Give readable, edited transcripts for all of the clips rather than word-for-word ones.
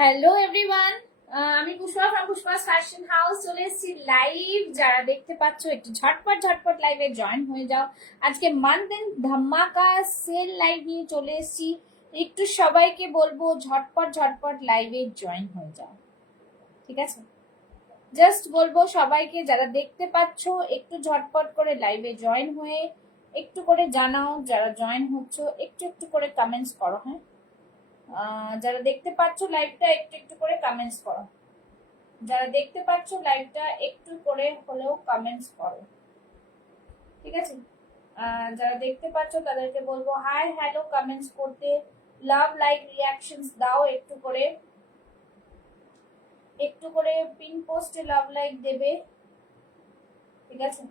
Hello everyone, আমি Pushpa from পুষ্পাস fashion house চলে এসেছি লাইভ। যারা দেখতে পাচ্ছ একটু ঝটপট ঝটপট লাইভে জয়েন হয়ে যাও। আজকে মান্থ এন্ড ধামাকা সেল লাইভ নিয়ে চলে এসেছি। একটু সবাইকে বলবো ঝটপট ঝটপট লাইভে জয়েন হয়ে যাও, ঠিক আছে? জাস্ট বলবো সবাইকে যারা দেখতে পাচ্ছ একটু ঝটপট করে লাইভে জয়েন হয়ে একটু করে জানাও, যারা জয়েন হচ্ছ একটু একটু করে কমেন্টস করো। হ্যাঁ, যারা দেখতে পাচ্ছ লাইভটা একটু একটু করে কমেন্টস করো। যারা দেখতে পাচ্ছ লাইভটা একটু করে হলেও কমেন্টস করো, ঠিক আছে? যারা দেখতে পাচ্ছ তাদেরকে বলবো হাই হ্যালো কমেন্টস করতে, লাভ লাইক রিয়াকশনস দাও একটু করে পিন পোস্টে লাভ লাইক দেবে, ঠিক আছে?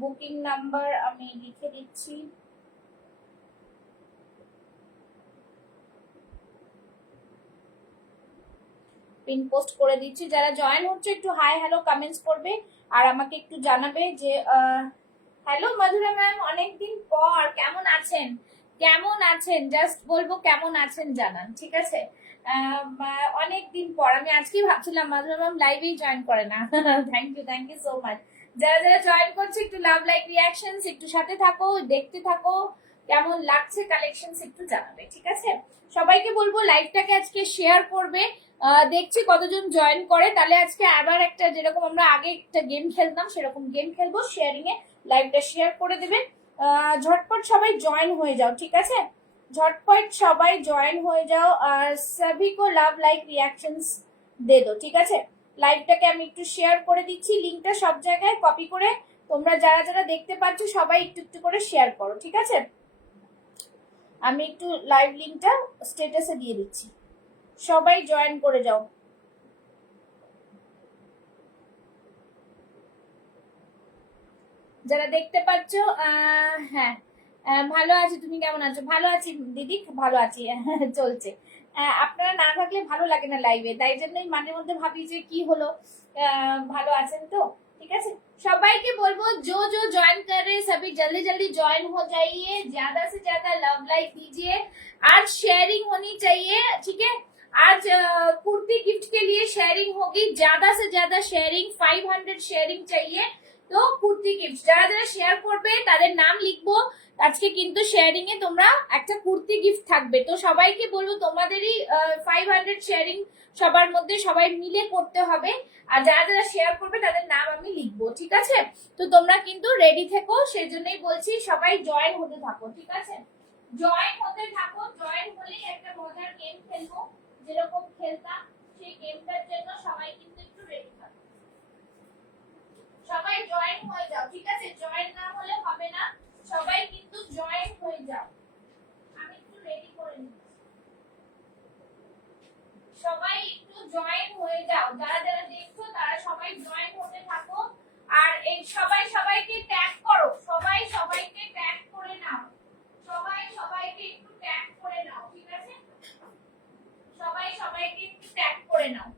বুকিং নাম্বার আমি লিখে দিচ্ছি। পিন পোস্ট করে দিচ্ছি। যারা জয়েন হচ্ছে একটু হাই হ্যালো কমেন্টস করবে আর আমাকে একটু জানাবে যে হ্যালো মধুরা ম্যাম, অনেকদিন পর কেমন আছেন? কেমন আছেন জাস্ট বলবো কেমন আছেন জানান, ঠিক আছে? অনেকদিন পর আমি আজকেই ভাবছিলাম মধুরা ম্যাম লাইভেই জয়েন করে না। Thank you so much. যারা যারা জয়েন করছে একটু লাভ লাইক রিয়াকশনস একটু সাথে থাকো, দেখতে থাকো, কেমন লাগছে কালেকশনস একটু জানাবে, ঠিক আছে? সবাইকে বলবো লাইভটাকে আজকে শেয়ার করবে। দেখছি কতজন জয়েন করে, তাহলে আজকে আবার একটা যেরকম আমরা আগে একটা গেম খেলতাম সেরকম গেম খেলবো, শেয়ারিং এ লাইভটা শেয়ার করে দেবে। ঝটপট সবাই জয়েন হয়ে যাও, ঠিক আছে? ঝটপট সবাই জয়েন হয়ে যাও আর সবই কো লাভ লাইক রিয়াকশনস দে দো, ঠিক আছে? লাইভটাকে আমি একটু শেয়ার করে দিচ্ছি, লিংকটা সব জায়গায় কপি করে তোমরা যারা যারা দেখতে পাচ্ছ সবাই একটু একটু করে শেয়ার করো, ঠিক আছে? আমি একটু লাইভ লিংকটা স্ট্যাটাসে দিয়ে দিচ্ছি, সবাই জয়েন করে যাও। যারা দেখতে পাচ্ছ হ্যাঁ, ভালো আছি। তুমি কেমন আছো? ভালো আছি দিদি, ভালো আছি। চলছে। আপনারা না থাকলে ভালো লাগে না লাইভে, তাই জন্যই মাঝে মধ্যে ভাবি যে কি হলো। ভালো আছেন তো? ঠিক আছে। सबको बोलबो जो जो ज्वाइन कर रहे हैं सभी जल्दी जल्दी ज्वाइन हो जाइए, ज्यादा से ज्यादा लव लाइक दीजिए। आज शेयरिंग होनी चाहिए, ठीक है? आज कुर्ती गिफ्ट के लिए शेयरिंग होगी, ज्यादा से ज्यादा शेयरिंग, 500 शेयरिंग चाहिए। তো কুর্তি গিফট যারা যারা শেয়ার করবে তাদের নাম লিখবো। আজকে কিন্তু শেয়ারিং এ তোমরা একটা কুর্তি গিফট থাকবে, তো সবাইকে বলবো তোমাদেরই 500 শেয়ারিং সবার মধ্যে সবাই মিলে করতে হবে। আর যারা যারা শেয়ার করবে তাদের নাম আমি লিখবো, ঠিক আছে? তো তোমরা কিন্তু রেডি থেকো, সেজন্যই বলছি সবাই জয়েন হতে থাকো, ঠিক আছে? জয়েন হতে থাকো, জয়েন হলেই একটা মজার গেম খেলবো, যেরকম খেলতাম সেই গেমটার জন্য সবাই কিন্তু একটু রেডি থাকো। সবাই জয়েন হয়ে যাও, ঠিক আছে? জয়েন না হলে হবে না, সবাই কিন্তু জয়েন হয়ে যাও। আমি একটু রেডি করে নিচ্ছি, সবাই একটু জয়েন হয়ে যাও। যারা যারা দেখছো তারা সবাই জয়েন হতে থাকো। আর এই সবাই সবাইকে ট্যাগ করো, সবাই সবাইকে ট্যাগ করে নাও, সবাই সবাইকে একটু ট্যাগ করে নাও, ঠিক আছে? সবাই সবাইকে একটু ট্যাগ করে নাও,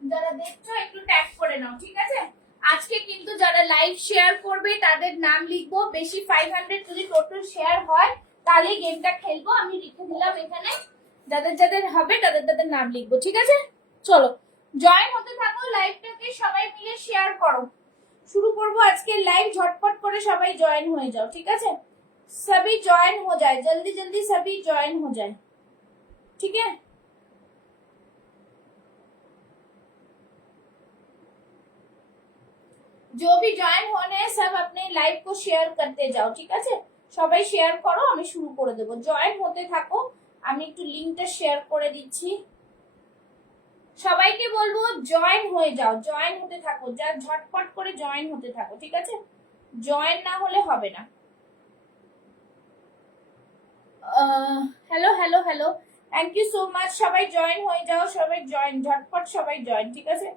যারা দেখছো একটু ট্যাগ করে নাও, ঠিক আছে? আজকে কিন্তু যারা লাইভ শেয়ার করবে তাদের নাম লিখবো, বেশি 500 যদি টোটাল শেয়ার হয় তাহলে গেমটা খেলবো। আমি লিখে দিলাম এখানে, যাদের যাদের হবে তাদের তাদের নাম লিখবো, ঠিক আছে? চলো জয়েন হতে থাকো, লাইভটাকে সবাই মিলে শেয়ার করো। শুরু করবো আজকে লাইভ, ঝটপট করে সবাই জয়েন হয়ে যাও, ঠিক আছে? सभी ज्वाइन हो जाए, जल्दी जल्दी सभी ज्वाइन हो जाए, ठीक है? जो भी জয়েন होने सब अपने लाइव को शेयर करते जाओ, ঠিক আছে? সবাই শেয়ার করো, আমি শুরু করে দেব। জয়েন হতে থাকো, আমি একটু লিংকটা শেয়ার করে দিচ্ছি। সবাইকে বলবো জয়েন হয়ে যাও, জয়েন হতে থাকো, যা ঝটপট করে জয়েন হতে থাকো, ঠিক আছে? জয়েন না হলে হবে না। Hello hello hello, thank you so much. সবাই জয়েন হয়ে যাও, সবাই জয়েন, ঝটপট সবাই জয়েন, ঠিক আছে?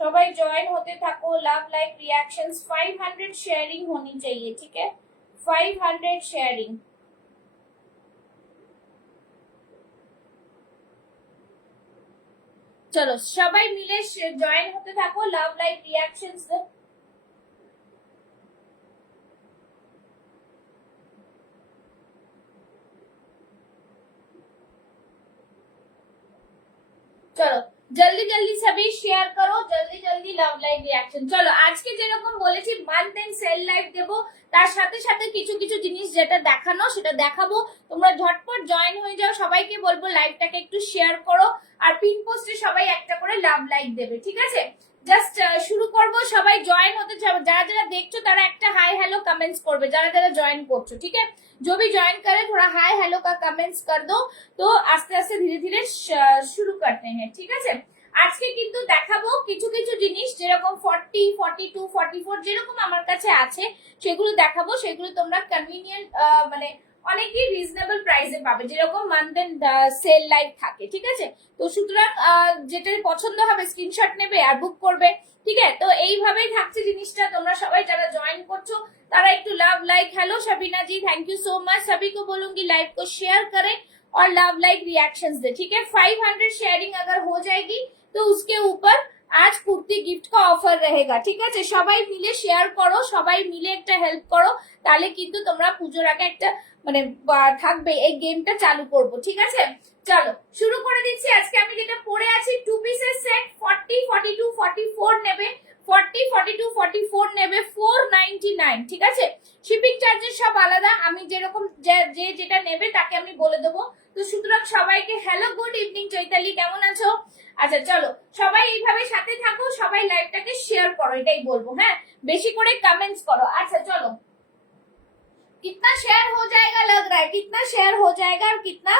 সবাই জয়েন হতে থাকো, লাভ লাइक रिएक्शंस 500 शेयरिंग होनी चाहिए, ठीक है? 500 शेयरिंग। চলো সবাই মিলে জয়েন হতে থাকো, লাভ লাइक रिएक्शंस। চলো জলদি জলদি সবই শেয়ার করো, জলদি জলদি লাভ লাইভ রিয়াকশন। চলো আজকে যেরকম বলেছি মান্থ এন্ড সেল লাইভ দেবো, তার সাথে সাথে কিছু কিছু জিনিস যেটা দেখানো সেটা দেখাবো। তোমরা ঝটপট জয়েন হয়ে যাও, সবাইকে বলবো লাইভটাকে একটু শেয়ার করো, আর পিন পোস্টে সবাই একটা করে লাভ লাইক দেবে, ঠিক আছে? জাস্ট শুরু করব, সবাই জয়েন হতে চাও, যারা যারা দেখছো তারা একটা হাই হ্যালো কमेंट्स করবে, যারা যারা জয়েন করছো, ঠিক আছে? जो भी ज्वाइन करे थोड़ा हाई हेलो का कमेंट्स कर दो, तो আস্তে আস্তে ধীরে ধীরে শুরু করতে हैं, ঠিক আছে? আজকে কিন্তু দেখাবো কিছু কিছু জিনিস, যেরকম 40, 42, 44 যেরকম আমার কাছে আছে সেগুলো দেখাবো। সেগুলো তোমরা কনভিনিয়েন্ট মানে অনেকই রিজনেবল প্রাইসে পাবে, যেরকম মান্থ এন্ড সেল লাইভ থাকে, ঠিক আছে? তো সুতরাং যেটা পছন্দ হবে স্ক্রিনশট নেবে আর বুক করবে, ঠিক আছে? তো এইভাবেই থাকছে জিনিসটা। তোমরা সবাই যারা জয়েন করছো तारा एक love like. Hello Shabina ji, thank you so much. सभी को बोलूंगी लाइव को शेयर करें और लव लाइक रिएक्शंस दे, ठीक है? 500 शेयरिंग अगर हो जाएगी तो उसके ऊपर आज कुर्ती गिफ्ट का ऑफर रहेगा, ठीक है? সবাই মিলে শেয়ার করো, সবাই মিলে একটা হেল্প করো, তাহলে কিন্তু তোমরা পূজোর আগে একটা মানে থাকবে, এই গেমটা চালু করব, ঠিক আছে? চলো শুরু করে দিচ্ছি। আজকে আমি যেটা পরে আছি টু পিসের সেট, 40, 42, 44 নেবে, 40, 42, 44 নেবে 499, ঠিক আছে? শিপিং চার্জেস সব আলাদা, আমি যেরকম যে যেটা নেবে তাকে আমি বলে দেবো। তো সুতরাং সবাইকে হ্যালো, গুড ইভিনিং চৈতালি, কেমন আছো? আচ্ছা চলো সবাই এইভাবে সাথে থাকো, সবাই লাইভটাকে শেয়ার করো, এটাই বলবো, হ্যাঁ? বেশি করে কমেন্টস করো। আচ্ছা চলো, कितना शेयर हो जाएगा लग रहा है, कितना शेयर हो जाएगा और कितना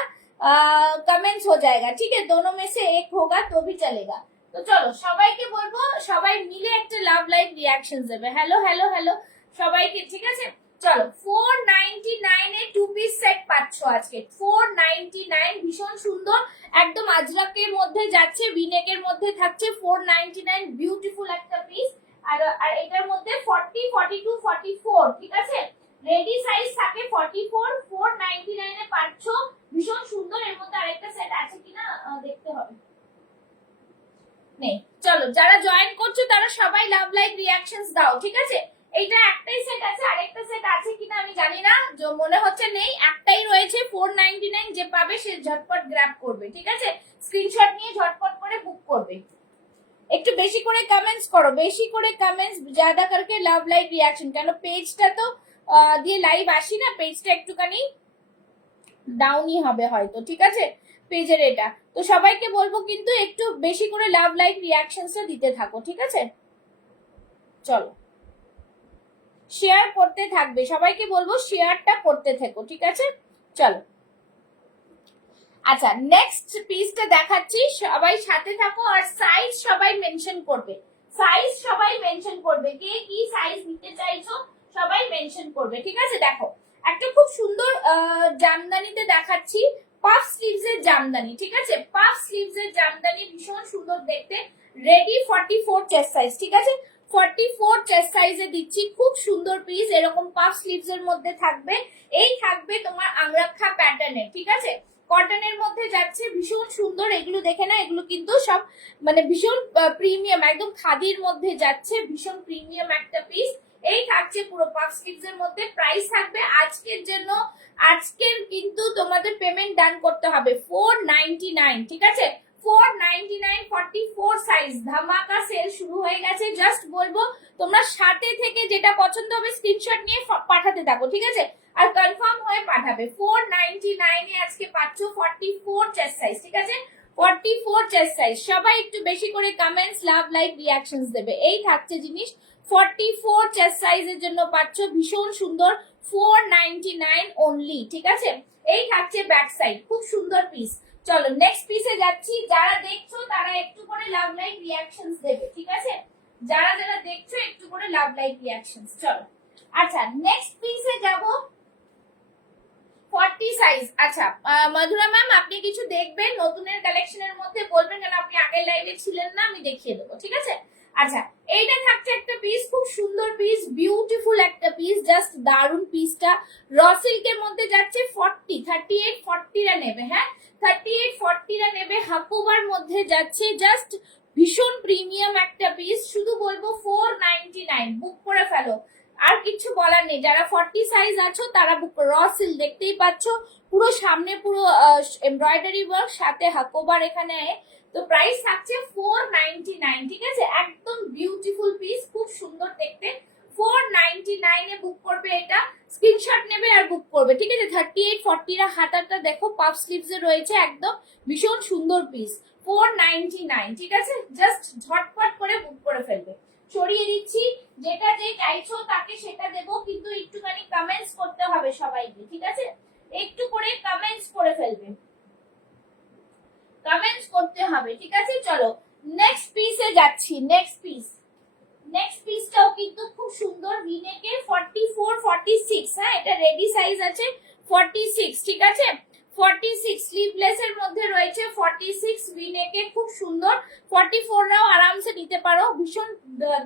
कमेंट्स हो जाएगा, ठीक है? दोनों में से एक होगा तो भी चलेगा। তো চলো সবাইকে বলবো সবাই মিলে একটা লাভ লাইভ রিঅ্যাকশন দেবে। হ্যালো হ্যালো হ্যালো সবাইকে, ঠিক আছে? চলো 499 এ টু পিস সেট পাচ্ছ আজকে, 499, ভীষণ সুন্দর, একদম আজরাকের মধ্যে যাচ্ছে, ভিনেকের মধ্যে থাকছে, 499 বিউটিফুল একটা পিস। আর এটার মধ্যে 40, 42, 44, ঠিক আছে? রেডি সাইজ থাকে 44, 499 এ পাচ্ছ, ভীষণ সুন্দর। এর মধ্যে আরেকটা সেট আছে কিনা দেখতে হবে, নেই। চলো যারা জয়েন করছো তারা সবাই লাভ লাইক রিঅ্যাকশনস দাও, ঠিক আছে? এইটা একটাই সেট আছে, আরেকটা সেট আছে কিনা আমি জানি না, মনে হচ্ছে নেই, একটাই রয়েছে 499, যে পাবে সে ঝটপট গ্র্যাব করবে, ঠিক আছে? স্ক্রিনশট নিয়ে ঝটপট করে বুক করবে। একটু বেশি করে কমেন্টস করো, বেশি করে কমেন্টস ज्यादा करके লাভ লাইক রিঅ্যাকশন, কেন পেজটা তো দিয়ে লাইভ আসি না, পেজটা একটুখানি ডাউনই হবে হয়তো, ঠিক আছে? পেজের এটা তো সবাইকে বলবো কিন্তু একটু বেশি করে লাভ লাইক রিঅ্যাকশনসটা দিতে থাকো, ঠিক আছে? চলো শেয়ার করতে থাকবে, সবাইকে বলবো শেয়ারটা করতে থাকো, ঠিক আছে? চলো আচ্ছা নেক্সট পিসটা দেখাচ্ছি, সবাই সাথে থাকো, আর সাইজ সবাই মেনশন করবে, সাইজ সবাই মেনশন করবে, কে কি সাইজ নিতে চাইছো সবাই মেনশন করবে, ঠিক আছে? দেখো একটা খুব সুন্দর জামদানিতে দেখাচ্ছি, পাফ স্লিভস এর জামদানি, ঠিক আছে? পাফ স্লিভস এর জামদানি ভীষণ সুন্দর দেখতে, রেডি 44 চেস্ট সাইজ, ঠিক আছে? 44 চেস্ট সাইজে দিচ্ছি, খুব সুন্দর পিস, এরকম পাফ স্লিভস এর মধ্যে থাকবে, এই থাকবে তোমার আংরাক্ষা প্যাটার্নের, ঠিক আছে? কটনের মধ্যে যাচ্ছে, ভীষণ সুন্দর। এগুলো দেখে না, এগুলো কিন্তু সব মানে ভীষণ প্রিমিয়াম, একদম খাদির মধ্যে যাচ্ছে, ভীষণ প্রিমিয়াম একটা পিস। এই থাকছে পুরো পাফ স্লিভস এর মধ্যে, প্রাইস থাকবে আজকের জন্য, আজকের কিন্তু তোমাদের পেমেন্ট ডান করতে হবে 499, ঠিক আছে? 499, 44 সাইজ, ধামাকা সেল শুরু হয়ে গেছে। জাস্ট বলবো তোমরা সাথে থেকে যেটা পছন্দ হবে স্ক্রিনশট নিয়ে পাঠাতে থাকো, ঠিক আছে? আর কনফার্ম হয়ে পাঠাবে। 499 এ আজকে পাচ্ছ 44 চেস্ট সাইজ, ঠিক আছে? 44 চেস্ট সাইজ। সবাই একটু বেশি করে কমেন্টস, লাভ লাইক রিঅ্যাকশনস দেবে। এই থাকছে জিনিস, 44 চেস্ট সাইজের জন্য পাচ্ছ, ভীষণ সুন্দর, 499 অনলি, ঠিক আছে? এই থাকছে ব্যাক সাইড, খুব সুন্দর পিস। চলো নেক্সট পিসে যাচ্ছি, যারা দেখছো তারা একটু করে লাভ লাইক রিঅ্যাকশনস দেবে, ঠিক আছে? যারা যারা দেখছো একটু করে লাভ লাইক রিঅ্যাকশনস। চলো আচ্ছা নেক্সট পিসে যাবো, 40 সাইজ। আচ্ছা মধুরা ম্যাম আপনি কিছু দেখবেন নতুনের কালেকশনের মধ্যে, বলবেন, কেন আপনি আগের লাইভে ছিলেন না, আমি দেখিয়ে দেবো, ঠিক আছে? আচ্ছা এইটা থাকছে একটা পিস, খুব সুন্দর পিস, বিউটিফুল একটা পিস, জাস্ট দারুন পিসটা। র সিল্কের মধ্যে যাচ্ছে, 40, 38, 40 রা নেবে, হ্যাঁ 38, 40 রা নেবে, হাকুবার মধ্যে যাচ্ছে, জাস্ট ভীষণ প্রিমিয়াম একটা পিস। শুধু বলবো 499, বুক করে ফেলো। আর কিছু বলার নেই, যারা 40 সাইজ আছো তারা বুক র সিল্ক দেখতেই পাচ্ছ, পুরো সামনে পুরো এমব্রয়ডারি ওয়ার্ক, সাথে হাকোবার এখানে। তো প্রাইস থাকছে 499, ঠিক আছে, একদম বিউটিফুল পিস, খুব সুন্দর দেখতে। 499 এ বুক করবে, এটা স্ক্রিনশট নেবে আর বুক করবে, ঠিক আছে। 38 40 এর হাতাটা দেখো পাফ স্লিভস এ রয়েছে, একদম ভীষণ সুন্দর পিস। 499, ঠিক আছে, জাস্ট ঝটপট করে বুক করে ফেলবে। সরিয়ে দিচ্ছি, যেটা যে চাইছো তাকে সেটা দেবো, কিন্তু একটুখানি কমেন্টস করতে হবে সবাইকে, ঠিক আছে, একটু করে কমেন্টস করে ফেলবে, কমেন্টস করতে হবে, ঠিক আছে। চলো নেক্সট পিসে যাচ্ছি। নেক্সট পিসটাও কিন্তু খুব সুন্দর, ভিনেকে 44 46, হ্যাঁ এটা রেডি সাইজ আছে 46, ঠিক আছে। 46 স্লিভলেস এর মধ্যে রয়েছে 46, ভিনেকে খুব সুন্দর। 44 রাও আরামসে নিতে পারো, ভীষণ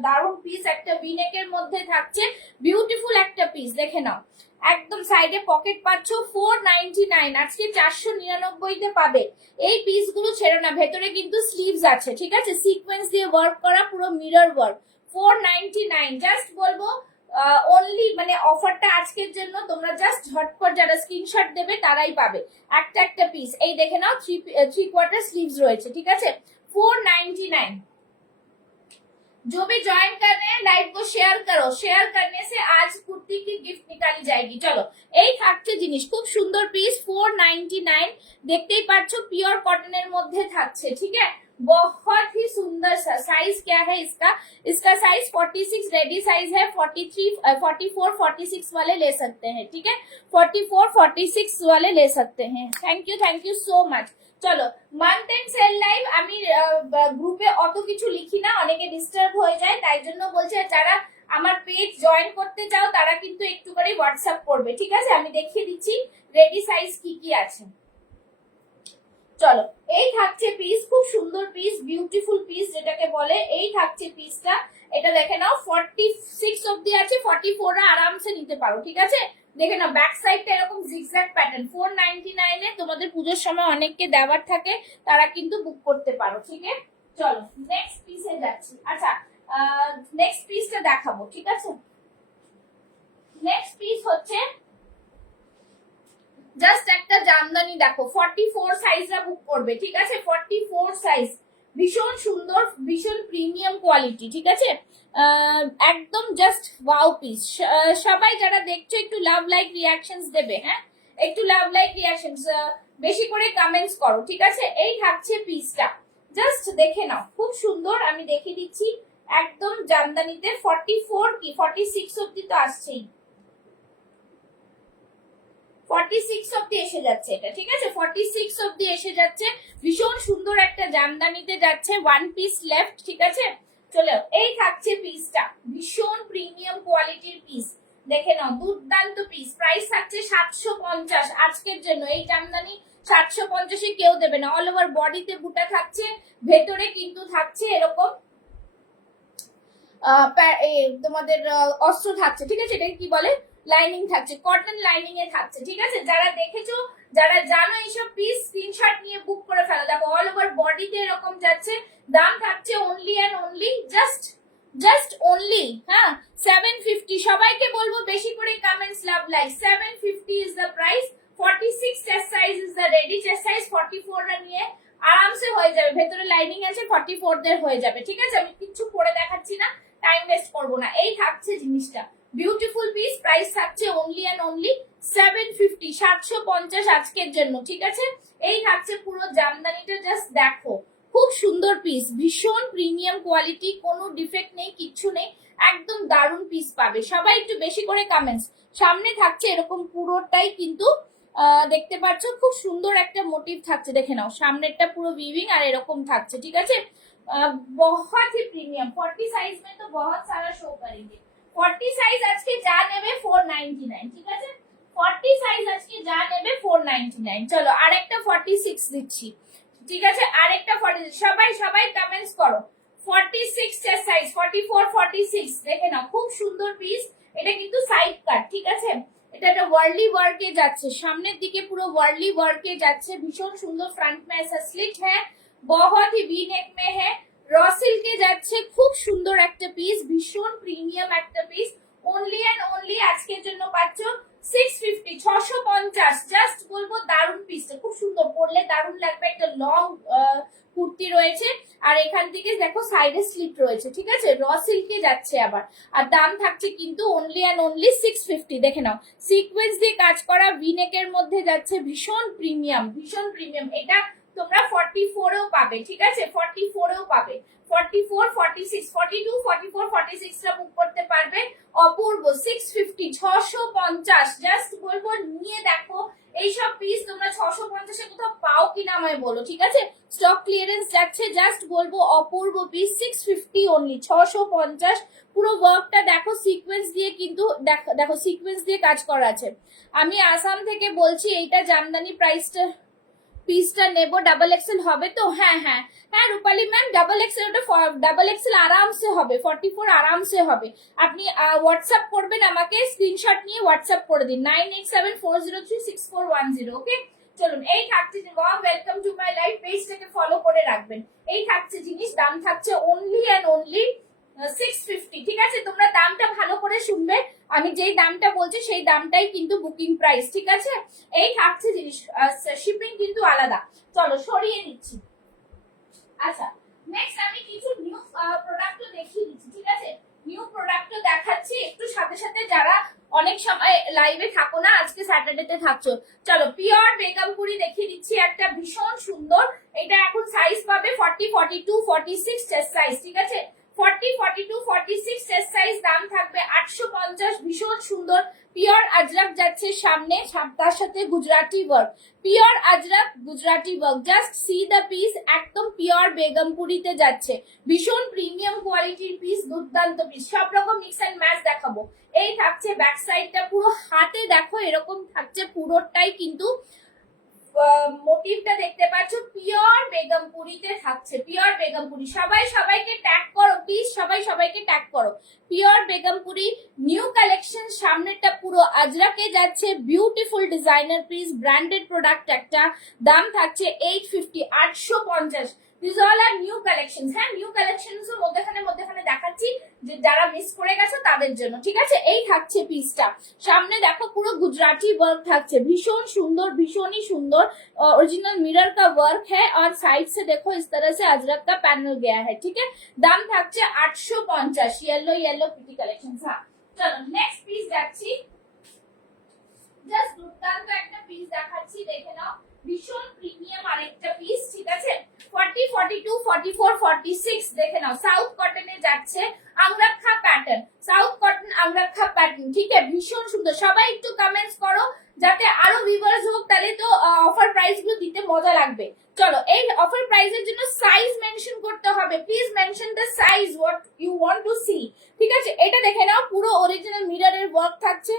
দারুণ পিস, একটা ভিনেকের মধ্যে থাকছে, বিউটিফুল একটা পিস, দেখে নাও, একদম সাইডে পকেট পাচ্ছ। 499, আজকে 499 তে পাবে। এই পিসগুলো ছেড়ে না, ভেতরে কিন্তু স্লিভস আছে, ঠিক আছে, সিকোয়েন্স দিয়ে ওয়ার্ক করা, পুরো মিরর ওয়ার্ক। 499, জাস্ট বলবো অনলি, মানে অফারটা আজকের জন্য, তোমরা জাস্ট ঝটপট যারা স্ক্রিনশট দেবে তারাই পাবে একটা একটা পিস। এই দেখে নাও, 3/4 স্লিভস রয়েছে, ঠিক আছে, 499। जो भी ज्वाइन कर रहे हैं लाइव को शेयर करो, शेयर करने से आज कुर्ती की गिफ्ट निकाली जाएगी। चलो এই থাকছে জিনিস, খুব সুন্দর পিস, 499, দেখতেই পাচ্ছ পিওর কটনের মধ্যে থাকছে, ঠিক है, बहुत ही सुंदर सा। साइज क्या है इसका, इसका साइज 46 रेडी साइज है, 43 44 46 वाले ले सकते हैं, ठीक है, 44 46 वाले ले सकते हैं। Thank you so much. চলো মান্থ এন্ড সেল লাইভ, আমি গ্রুপে অত কিছু লিখি না, অনেকে ডিস্টার্ব হয়ে যায়, তাই জন্য বলছি যারা আমার পেজ জয়েন করতে চাও তারা কিন্তু একটু করে হোয়াটসঅ্যাপ করবে, ঠিক আছে। আমি দেখিয়ে দিচ্ছি রেডি সাইজ কি কি আছে। চলো এই থাকছে পিস, খুব সুন্দর পিস, বিউটিফুল পিস যেটাকে বলে, এই থাকছে পিসটা, এটা দেখে নাও 46 অবধি আছে, 44 রা আরামসে নিতে পারো, ঠিক আছে। দেখে নাও ব্যাক সাইডটা এরকম জিগজ্যাগ প্যাটার্ন, 499 এ তোমাদের পুজোর সময় অনেককে দেওয়ার থাকে, তারা কিন্তু বুক করতে পারো, ঠিক আছে। চলো নেক্সট পিসে যাচ্ছি। আচ্ছা নেক্সট পিসটা দেখাবো, ঠিক আছে। নেক্সট পিস হচ্ছে জাস্ট একটা জামদানি, দেখো 44 সাইজটা বুক করবে, ঠিক আছে, 44 সাইজ, ভীষণ সুন্দর, ভীষণ প্রিমিয়াম কোয়ালিটি, ঠিক আছে, একদম জাস্ট ওয়াও পিস। সবাই যারা দেখছো একটু লাভ লাইক রিয়াকশনস দেবে, হ্যাঁ একটু লাভ লাইক রিয়াকশনস, বেশি করে কমেন্টস করো, ঠিক আছে। এই থাকছে পিসটা, জাস্ট দেখে নাও, খুব সুন্দর, আমি দেখিয়ে দিচ্ছি, একদম জামদানিতে 44 কি 46 অবধি তো আসছেই, 46 অবধি এসে যাচ্ছে এটা, ঠিক আছে, 46 অবধি এসে যাচ্ছে, ভীষণ সুন্দর একটা জামদানিতে যাচ্ছে, ওয়ান পিস লেফট, ঠিক আছে। চলো এই থাকছে পিসটা, ভীষণ প্রিমিয়াম কোয়ালিটির পিস, দেখে নাও, দুর্দান্ত পিস। প্রাইস থাকছে 750 আজকের জন্য, এই জামদানি 750 এ কেউ দেবে না। অল ওভার বডিতে বুটা থাকছে, ভেতরে কিন্তু থাকছে এরকম তোমাদের অস্ত্র থাকছে, ঠিক আছে, এটা কি বলে, লাইনিং থাকছে, কটন লাইনিং এ থাকছে, ঠিক আছে। যারা দেখেছো, যারা জানো এইসব পিস, স্ক্রিনশট নিয়ে বুক করে ফেলো। দেখো অল ওভার বডিতে এরকম যাচ্ছে, দাম থাকছে only and only just only, হ্যাঁ 750। সবাইকে বলবো বেশি করে comments, love like, 750 is the price. 46 chest size is the ready chest size, 44 রা নিয়ে আরামসে হয়ে যাবে, ভেতরে লাইনিং আছে, 44 দের হয়ে যাবে, ঠিক আছে। আমি কিছু পরে দেখাচ্ছি না, টাইম ওয়েস্ট করবো না। এই থাকছে জিনিসটা, বিউটিফুল পিস, প্রাইস থাকছে অনলি এন্ড অনলি 750, 750 আজকের জন্য, ঠিক আছে। এই থাকছে পুরো জামদানিটা, জাস্ট দেখো, খুব সুন্দর পিস, ভীষণ প্রিমিয়াম কোয়ালিটি, কোনো ডিফেক্ট নেই, কিচ্ছু নেই, একদম দারুণ পিস পাবে। সবাই একটু বেশি করে কমেন্টস। সামনে থাকছে এরকম পুরোটাই কিন্তু দেখতে পাচ্ছ, খুব সুন্দর একটা মোটিভ থাকছে, দেখে নাও, সামনেরটা পুরো উইভিং আর এরকম থাকছে, ঠিক আছে। बहुत ही प्रीमियम, 40 साइज में तो बहुत सारा शो करेंगे। 40 সাইজ আজকে যা নেবে 499, ঠিক আছে, 40 সাইজ আজকে যা নেবে 499। চলো আরেকটা 46 দিচ্ছি, ঠিক আছে, আরেকটা 46, সবাই কমেন্টস করো। 46 চেস্ট সাইজ, 44 46, দেখে নাও, খুব সুন্দর পিস, এটা কিন্তু সাইড কাট, ঠিক আছে, এটা একটা ওয়ার্লি ওয়ার্কে যাচ্ছে, সামনের দিকে পুরো ওয়ার্লি ওয়ার্কে যাচ্ছে, ভীষণ সুন্দর, फ्रंट में ऐसा स्लिट है, बहुत ही वी नेक में है, র সিল্কে যাচ্ছে, খুব সুন্দর একটা পিস, ভীষণ প্রিমিয়াম একটা পিস, অনলি অ্যান্ড অনলি আজকের জন্য পাচ্ছ 650, 650। জাস্ট বলবো দারুন পিসটা, খুব সুন্দর, পরলে দারুন লাগবে। একটা লং কুর্তি রয়েছে, আর এখান থেকে দেখো সাইডে স্লিট রয়েছে, ঠিক আছে, র সিল্কে যাচ্ছে আবার। আর দাম থাকছে কিন্তু অনলি অ্যান্ড অনলি 650। দেখে নাও, সিকোয়েন্স দিয়ে কাজ করা ভিনেকের মধ্যে যাচ্ছে, ভীষণ প্রিমিয়াম, ভীষণ প্রিমিয়াম। এটা তোমরা 44 এও পাবে, ঠিক আছে, 44 এও পাবে, 44, 46, 42, 44, 46 টা বুক করতে পারবে। অপূর্ব 650, 650। জাস্ট বলবো নিয়ে দেখো, এইসব পিস তোমরা 650 এ কোথাও পাও কিনা আমায় বলো, ঠিক আছে। স্টক ক্লিয়ারেন্স যাচ্ছে, জাস্ট বলবো অপূর্ব পিস 650 অনলি, 650। পুরো ওয়ার্কটা দেখো, সিকোয়েন্স দিয়ে কিন্তু দেখো সিকোয়েন্স দিয়ে কাজ করা আছে। আমি আসাম থেকে বলছি, এইটা জামদানি প্রাইসটা পিসটা নেব, ডাবল এক্সেল হবে তো? হ্যাঁ হ্যাঁ হ্যাঁ রূপালী ম্যাম, ডাবল এক্সেল, ওটা ডাবল এক্সেল আরামসে হবে, 44 আরামসে হবে। আপনি হোয়াটসঅ্যাপ করবেন আমাকে, স্ক্রিনশট নিয়ে হোয়াটসঅ্যাপ করে দিন 9874036410। ওকে, চলুন। এই থাকছে, ওয়েলকাম টু মাই লাইফ, পেজটাকে ফলো করে রাখবেন। এই থাকছে জিনিস, দাম থাকছে অনলি অ্যান্ড অনলি 650, ঠিক আছে। তোমরা দামটা ভালো করে শুনবে, আমি যেই দামটা বলছি সেই দামটাই কিন্তু বুকিং প্রাইস, ঠিক আছে। এই থাকছে জিনিস, শিপিং কিন্তু আলাদা। চলো সরিয়ে নিচ্ছি। আচ্ছা, নেক্সট আমি কিছু নিউ প্রোডাক্ট দেখিয়ে দিচ্ছি, ঠিক আছে। নিউ প্রোডাক্ট দেখাচ্ছি একটু, সাথে সাথে যারা অনেক সময় লাইভে থাকো না, আজকে স্যাটারডেতে থাকছো, চলো পিওর বেগমপুরি দেখিয়ে দিচ্ছি, একটা ভীষণ সুন্দর। এটা এখন সাইজ পাবে 40, 42, 46 চেস্ট সাইজ, ঠিক আছে। 40, 42, 46 চেস্ট সাইজ, দাম থাকবে 850। ভীষণ সুন্দর পিওর আজরাক যাচ্ছে সামনে, তার সাথে Gujarati work, pure Ajrak Gujarati work. Just see the piece, একদম পিওর বেগমপুরিতে যাচ্ছে, ভীষণ প্রিমিয়াম কোয়ালিটির পিস, দুর্দান্ত পিস। সব রকম মিক্স এন্ড ম্যাচ দেখাবো। এই থাকছে ব্যাক সাইডটা, পুরো হাতে দেখো এরকম থাকছে, পুরোটাই কিন্তু মোটিভটা দেখতে পাচ্ছ, পিওর বেগমপুরিতে থাকছে, পিওর বেগমপুরি। সবাই সবাইকে ট্যাগ করো প্লিজ, সবাই সবাইকে ট্যাগ করো। পিওর বেগমপুরি নিউ কালেকশন, সামনেরটা পুরো আজরাকে যাচ্ছে, beautiful designer piece, branded product একটা। দাম থাকছে 850, 850। This all are new collections. হ্যাঁ, নিউ কালেকশনস মধ্যখানে মধ্যখানে দেখাচ্ছি, যে যারা মিস করে গেছে তাদের জন্য, ঠিক আছে। এই থাকছে পিসটা, সামনে দেখো পুরো গুজরাটি ওয়ার্ক থাকছে, ভীষণ সুন্দর, ভীষণই सुंदर। ओरिजिनल मिरर का वर्क है और साइड से देखो इस तरह से अजरक का पैनल गया है, ठीक है। दाम থাকছে 850। येलो येलो पिटी कलेक्शन। हाँ चलो नेक्स्ट পিস যাচ্ছি, জাস্ট দুর্দান্ত একটা পিস দেখাচ্ছি, দেখে নাও, ভীষণ প্রিমিয়াম আরেকটা পিস, ঠিক আছে। 40, 42, 44, 46 দেখে নাও, সাউথ কটনে যাচ্ছে, angrakha pattern, south cotton angrakha pattern, ঠিক আছে, ভীষণ সুন্দর। সবাই একটু কমেন্টস করো, যাতে আরো ভিউয়ার্স হোক, তাহলে তো অফার প্রাইস গুলো দিতে মজা লাগবে। চলো, এই অফার প্রাইসের জন্য সাইজ মেনশন করতে হবে, please mention the size what you want to see, ঠিক আছে। এটা দেখে নাও, পুরো অরিজিনাল মিররের ওয়ার্ক থাকছে,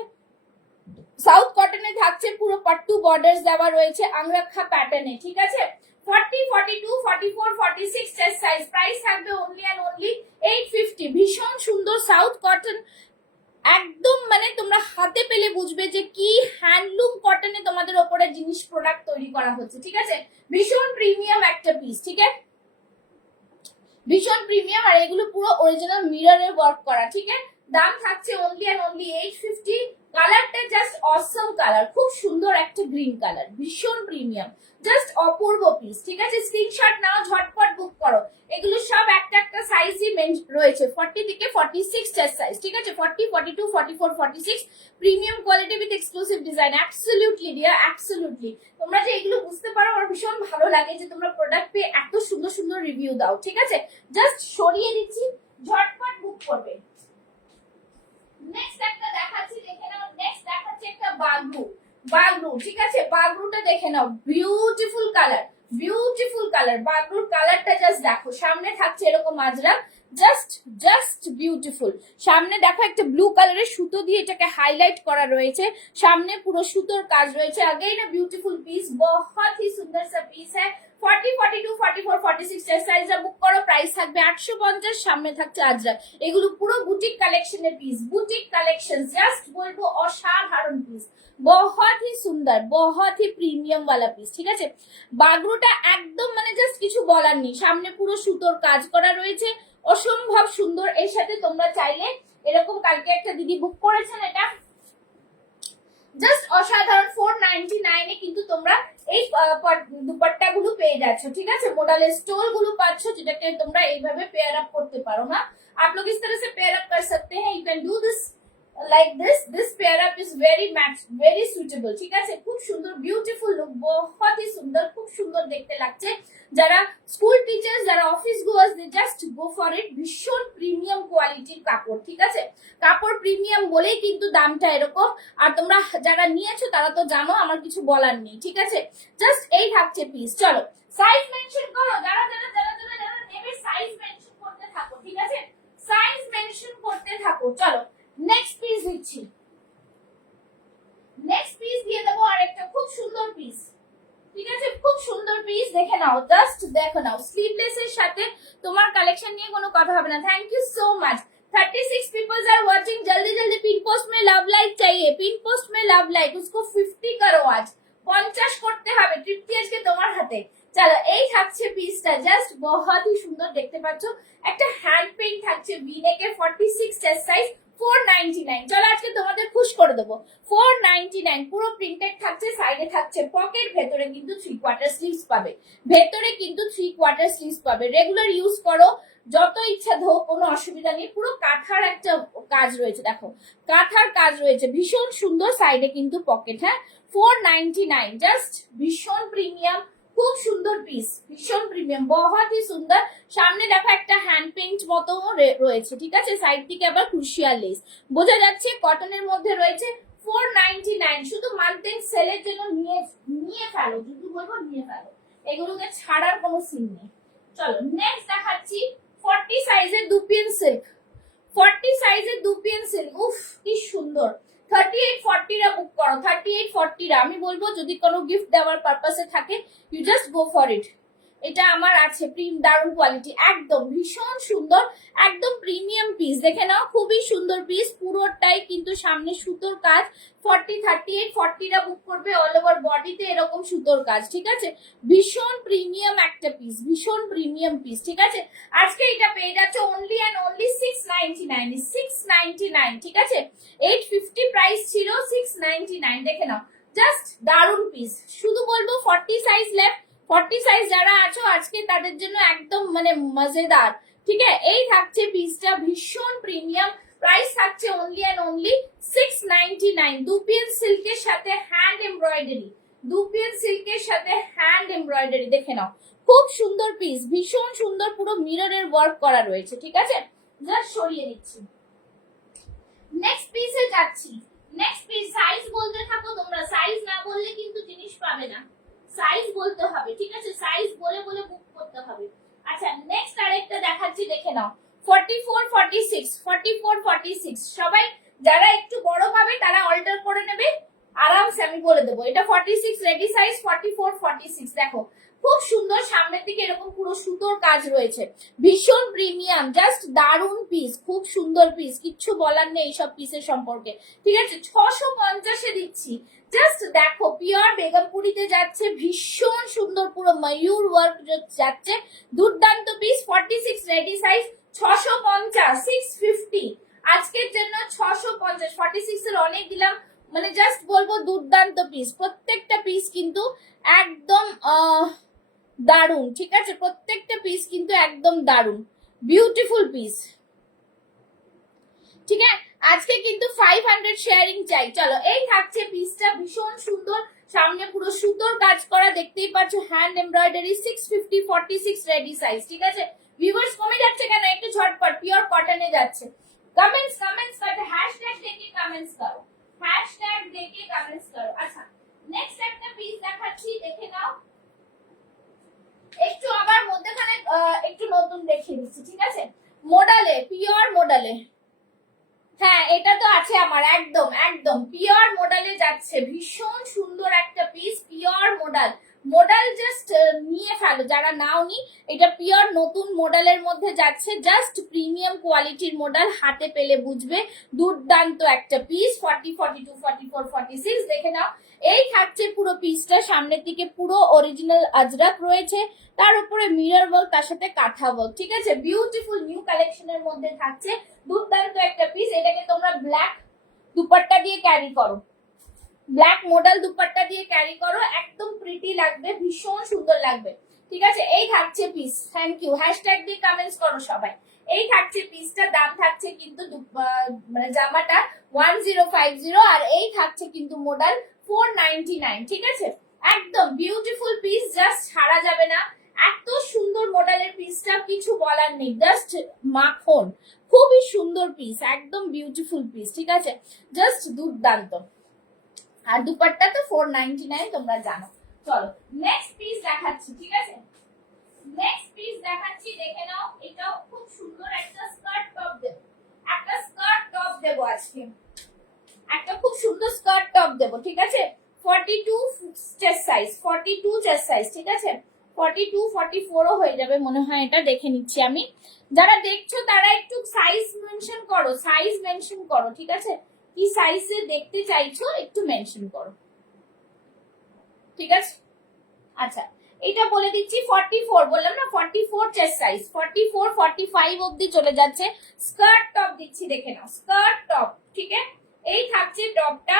সাউথ কটনে থাকছে, পুরো পাট্টু বর্ডার্স দেওয়া রয়েছে আংরাক্ষা প্যাটার্নে, ঠিক আছে। 40, 42, 44, 46 চেস্ট সাইজ, প্রাইস থাকবে অনলি এন্ড অনলি 850। ভীষণ সুন্দর সাউথ কটন, একদম মানে তোমরা হাতে পেলে বুঝবে যে কি হ্যান্ডলুম কটনে তোমাদের উপরে জিনিস প্রোডাক্ট তৈরি করা হচ্ছে, ঠিক আছে। ভীষণ প্রিমিয়াম একটা পিস, ঠিক আছে, ভীষণ প্রিমিয়াম। আর এগুলো পুরো অরিজিনাল মিররের ওয়ার্ক করা, ঠিক আছে। দাম থাকছে অনলি এন্ড অনলি 850। কালারটা জাস্ট অসম কালার, খুব সুন্দর একটা গ্রিন কালার, ভীষণ প্রিমিয়াম, জাস্ট অপূর্ব পিস, ঠিক আছে। স্ক্রিনশট নাও, ঝটপট বুক করো। এগুলো সব একটা একটা সাইজই রয়েছে, 40 থেকে 46 চেস্ট সাইজ, ঠিক আছে। 40, 42, 44, 46 premium quality with exclusive design. Absolutely dear, absolutely. তোমরা যে এগুলো বুঝতে পারো, আমার ভীষণ ভালো লাগে যে তোমরা প্রোডাক্ট পেয়ে এত সুন্দর সুন্দর রিভিউ দাও, ঠিক আছে। জাস্ট সরিয়ে দিচ্ছি, ঝটপট বুক করবে। নেক্সট একটা দেখাচ্ছি, দেখে নাও। নেক্সট দেখাচ্ছি একটা বাগরু, বাগরু, ঠিক আছে। বাগরুটা দেখে নাও, বিউটিফুল কালার, বিউটিফুল কালার। বাগরুর কালারটা জাস্ট দেখো, সামনে থাকছে এরকম আজরা, জাস্ট জাস্ট বিউটিফুল। সামনে দেখো একটা ব্লু কালারের সুতো দিয়ে এটাকে হাইলাইট করা রয়েছে, সামনে পুরো সুতোর কাজ রয়েছে। अगेन বিউটিফুল পিস, बहुत ही सुंदर सा पीस है। 40, 42, 44, 46 চেস্ট সাইজে বুক করো, প্রাইস থাকবে 850। সামনে থাকছে আজরা, এগুলো পুরো বুটিক কালেকশনের পিস, বুটিক কালেকশন, জাস্ট বলবো অসাধারণ পিস, बहुत ही सुंदर, बहुत ही প্রিমিয়াম वाला পিস, ঠিক আছে। বাগরুটা একদম মানে জাস্ট কিছু বলার নেই, সামনে পুরো সুতোর কাজ করা রয়েছে, অসম্ভব সুন্দর। এর সাথে তোমরা চাইলে এরকম কালকে একটা দিদি বুক করেছেন, এটা জাস্ট অসাধারণ 499 এ কিন্তু তোমরা এই দুপাট্টা গুলো পেয়ে যাচ্ছ। ঠিক আছে, মডেলের স্টোল গুলো পাচ্ছ, যেটাকে তোমরা এইভাবে পেয়ার আপ করতে পারো। না आप लोग इस तरह से पेयर अप कर सकते हैं, you can do this like this pair up is very match, very suitable। ঠিক আছে, খুব সুন্দর বিউটিফুল লুক, বহুত ही সুন্দর, খুব সুন্দর দেখতে লাগছে। যারা স্কুল টিচার্স, যারা office goers, they just go for it. ভীষণ প্রিমিয়াম কোয়ালিটির কাপড়। ঠিক আছে, কাপড় প্রিমিয়াম বলেই কিন্তু দামটা এরকম। আর তোমরা যারা নিয়েছো তারা তো জানো, আমার কিছু বলার নেই। ঠিক আছে, জাস্ট এই থাকছে পিস। চলো সাইজ মেনশন করো, যারা যারা যারা যারা যারা নেবে সাইজ মেনশন করতে থাকো। ঠিক আছে, সাইজ মেনশন করতে থাকো। চলো নেক্সট পিস দিচ্ছি, নেক্সট পিস দিয়ে দেবো আরেকটা খুব সুন্দর পিস। ঠিক আছে, খুব সুন্দর পিস, দেখে নাও, জাস্ট দেখো নাও। স্লিভলেস এর সাথে তোমার কালেকশন নিয়ে কোনো কথা হবে না। Thank you so much. 36 peoples are watching, जल्दी जल्दी पिन पोस्ट में लव लाइक चाहिए, पिन पोस्ट में लव लाइक, उसको 50 करो आज, 50 করতে হবে। তৃপ্তি আজকে তোমার হাতে। চলো এই থাকছে পিসটা, জাস্ট বহুত ही সুন্দর দেখতে পাচ্ছ। একটা হ্যান্ড পেইন্ট থাকছে ভি নেকে, 46 চেস্ট সাইজ, 499। চলো আজকে তোমাদের খুশ করে দেবো। 499 পুরো প্রিন্টেড থাকছে, সাইডে থাকছে পকেট, ভেতরে কিন্তু 3 কোয়ার্টার স্লিভস পাবে, ভেতরে কিন্তু 3 কোয়ার্টার স্লিভস পাবে। রেগুলার ইউজ করো, যত ইচ্ছা ধো, কোনো অসুবিধা নেই। পুরো কাঁথার একটা কাজ রয়েছে, দেখো কাঁথার কাজ রয়েছে, ভীষণ সুন্দর। সাইডে কিন্তু পকেট। হ্যাঁ, 499, জাস্ট ভীষণ প্রিমিয়াম, খুব সুন্দর পিস, ভীষণ প্রিমিয়াম, বহুত ही সুন্দর। সামনে দেখো একটা হ্যান্ড পেইন্ট মতো রয়েছে। ঠিক আছে, সাইড থেকে আবার ক্রুশিয়াল লেস, বোঝা যাচ্ছে কটনের মধ্যে রয়েছে। 499 শুধু মান্থ এন্ড সেলের জন্য নিয়ে ফেলো, শুধু বলবো নিয়ে ফেলো, এগুলোকে ছাড়ার কোনো সিন নেই। চলো নেক্সট দেখাচ্ছি 40 সাইজের দুপিয়ান সিল্ক, 40 সাইজের দুপিয়ান সিল্ক, উফ কি সুন্দর। 3840 রা বুক করো, 3840 রা। আমি বলবো যদি কোনো গিফট দেওয়ার পারপাসে থাকে, you just go for it. এটা আমার আছে, দারুণ কোয়ালিটি, একদম ভীষণ সুন্দর, একদম প্রিমিয়াম পিস। দেখে নাও, খুবই সুন্দর পিস, পুরোটাই কিন্তু সামনে সুতোর কাজ। 3840 রা বুক করবে, অল ওভার বডিতে এরকম সুতোর কাজ। ঠিক আছে, ভীষণ প্রিমিয়াম একটা পিস, ভীষণ প্রিমিয়াম পিস। ঠিক আছে, আজকে এটা পেয়ে যাচ্ছে অনলি এন্ড অনলি 699, 699। ঠিক আছে, 850 প্রাইস ছিল, 699। দেখে নাও, জাস্ট দারুণ পিস। শুধু বলবো 40 সাইজ লেফট, 40 সাইজ যারা আছো আজকে তাদের জন্য একদম মানে মজেদার। ঠিক আছে, এই থাকছে পিসটা, ভীষণ প্রিমিয়াম, প্রাইস থাকছে অনলি এন্ড অনলি 699। দুপিয়ান সিল্কের সাথে হ্যান্ড এমব্রয়ডারি, দুপিয়ান সিল্কের সাথে হ্যান্ড এমব্রয়ডারি। দেখে নাও, খুব সুন্দর পিস, ভীষণ সুন্দর, পুরো মিররের ওয়ার্ক করা রয়েছে। ঠিক আছে, জাস্ট সরিয়ে নিচ্ছি। নেক্সট পিসে যাচ্ছি, নেক্সট পিস। সাইজ বলতে থাকো তোমরা, সাইজ না বললে কিন্তু জিনিস পাবে না, সাইজ বলতে হবে। ঠিক আছে, সাইজ বলে বলে বুক করতে হবে। আচ্ছা নেক্সট আরেকটা দেখাচ্ছি, দেখে নাও 44 46, 44 46। সবাই যারা একটু বড় পাবে তারা অল্টার করে নেবে, আরামসে আমি বলে দেবো। এটা 46 রেডি সাইজ, 44 46। দেখো খুব সুন্দর, সামনের দিকে এরকম পুরো সুতোর কাজ রয়েছে, ভীষণ প্রিমিয়াম, জাস্ট দারুণ পিস, খুব সুন্দর পিস, কিচ্ছু বলার নেই এইসব পিসের সম্পর্কে। ঠিক আছে, 650 দিচ্ছি। জাস্ট দেখো, পিওর বেগমপুরিতে যাচ্ছে, ভীষণ সুন্দর, পুরো ময়ূর ওয়ার্ক যাচ্ছে, দুর্দান্ত পিস। 46 রেডি সাইজ, 650, 650 আজকের জন্য, 650। 46 এর অনেক দিলাম, মানে জাস্ট বলবো দুর্দান্ত পিস, প্রত্যেকটা পিস কিন্তু একদম দারুন। ঠিক আছে, প্রত্যেকটা পিস কিন্তু একদম দারুন, বিউটিফুল পিস। ঠিক আছে, আজকে কিন্তু 500 শেয়ারিং চাই। চলো এই থাকছে পিসটা, ভীষণ সুন্দর, সামনে পুরো সুতোর কাজ করা, দেখতেই পাচ্ছ হ্যান্ড এমব্রয়ডারি। 650 46 ready size. ঠিক আছে, ভিউয়ার্স কমে যাচ্ছে কেন, একটু ঝটপট, পিওর কটনে যাচ্ছে। কমেন্টস কমেন্টস করতে, হ্যাশট্যাগ দেখে কমেন্টস করো, হ্যাশট্যাগ দেখে কমেন্টস করো। আচ্ছা নেক্সট একটা পিস দেখাচ্ছি, দেখে নাও। একটু আবার মধ্যখানে একটু নতুন দেখিয়ে দিচ্ছি। ঠিক আছে, মডেলে, পিওর মডেলে, হ্যাঁ এটা তো আছে আমার, একদম একদম পিওর মডেলে যাচ্ছে, ভীষণ সুন্দর একটা piece, pure model. Model just নিয়ে ফেলো যারা নাওনি, এটা পিওর নতুন মডেলের মধ্যে যাচ্ছে, জাস্ট প্রিমিয়াম কোয়ালিটির মডেল, হাতে পেলে বুঝবে, দুর্দান্ত একটা পিস। 40 42 44 46 দেখে নাও, এই থাকছে পুরো পিসটা, সামনের দিকে পুরো অরিজিনাল আজরাক রয়েছে, তার উপরে মিরর ওয়ার্ক, তার সাথে কাঁথা ওয়ার্ক, ঠিক আছে। বিউটিফুল নিউ কালেকশনের মধ্যে থাকছে দুর্দান্ত একটা পিস। এটাকে তোমরা ব্ল্যাক দুপাট্টা দিয়ে ক্যারি করো, ব্ল্যাক মডেল দুপাট্টা দিয়ে ক্যারি করো, একদম প্রিটি লাগবে, ভীষণ সুন্দর লাগবে, ঠিক আছে। এই থাকছে পিস, থ্যাংক ইউ, হ্যাশট্যাগ দিয়ে কমেন্টস করো সবাই। এই থাকছে পিসটা, দাম থাকছে কিন্তু মানে জামাটা 1050, আর এই থাকছে কিন্তু মডেল 499, ঠিক আছে। একদম বিউটিফুল পিস, জাস্ট ছাড়া যাবে না। এত সুন্দর মডেলের পিসটা, কিছু বলার নেই, জাস্ট মাখন, খুবই সুন্দর পিস, একদম বিউটিফুল পিস, ঠিক আছে, জাস্ট দুর্দান্ত। আর দুপাট্টা তো 499 তোমরা জানো। চলো নেক্সট পিস দেখাচ্ছি, ঠিক আছে, নেক্সট পিস দেখাচ্ছি, দেখে নাও। এটাও খুব সুন্দর একটা স্কার্ট টপ দেবো, একটা স্কার্ট টপ দেবো আজকে, একটা খুব সুন্দর স্কার্ট টপ দেবো, ঠিক আছে। 42 চেস্ট সাইজ, 42 চেস্ট সাইজ, ঠিক আছে। 42 44ও হয়ে যাবে মনে হয়, এটা দেখে নিচ্ছি আমি। যারা দেখছো তারা একটু সাইজ মেনশন করো, সাইজ মেনশন করো, ঠিক আছে, কি সাইজে দেখতে চাইছো একটু মেনশন করো, ঠিক আছে। আচ্ছা এটা বলে দিচ্ছি 44, বললাম না 44 চেস্ট সাইজ, 44 45 অবধি চলে যাচ্ছে। স্কার্ট টপ দিচ্ছি, দেখে নাও, স্কার্ট টপ, ঠিক আছে। এই থাকছে টপটা,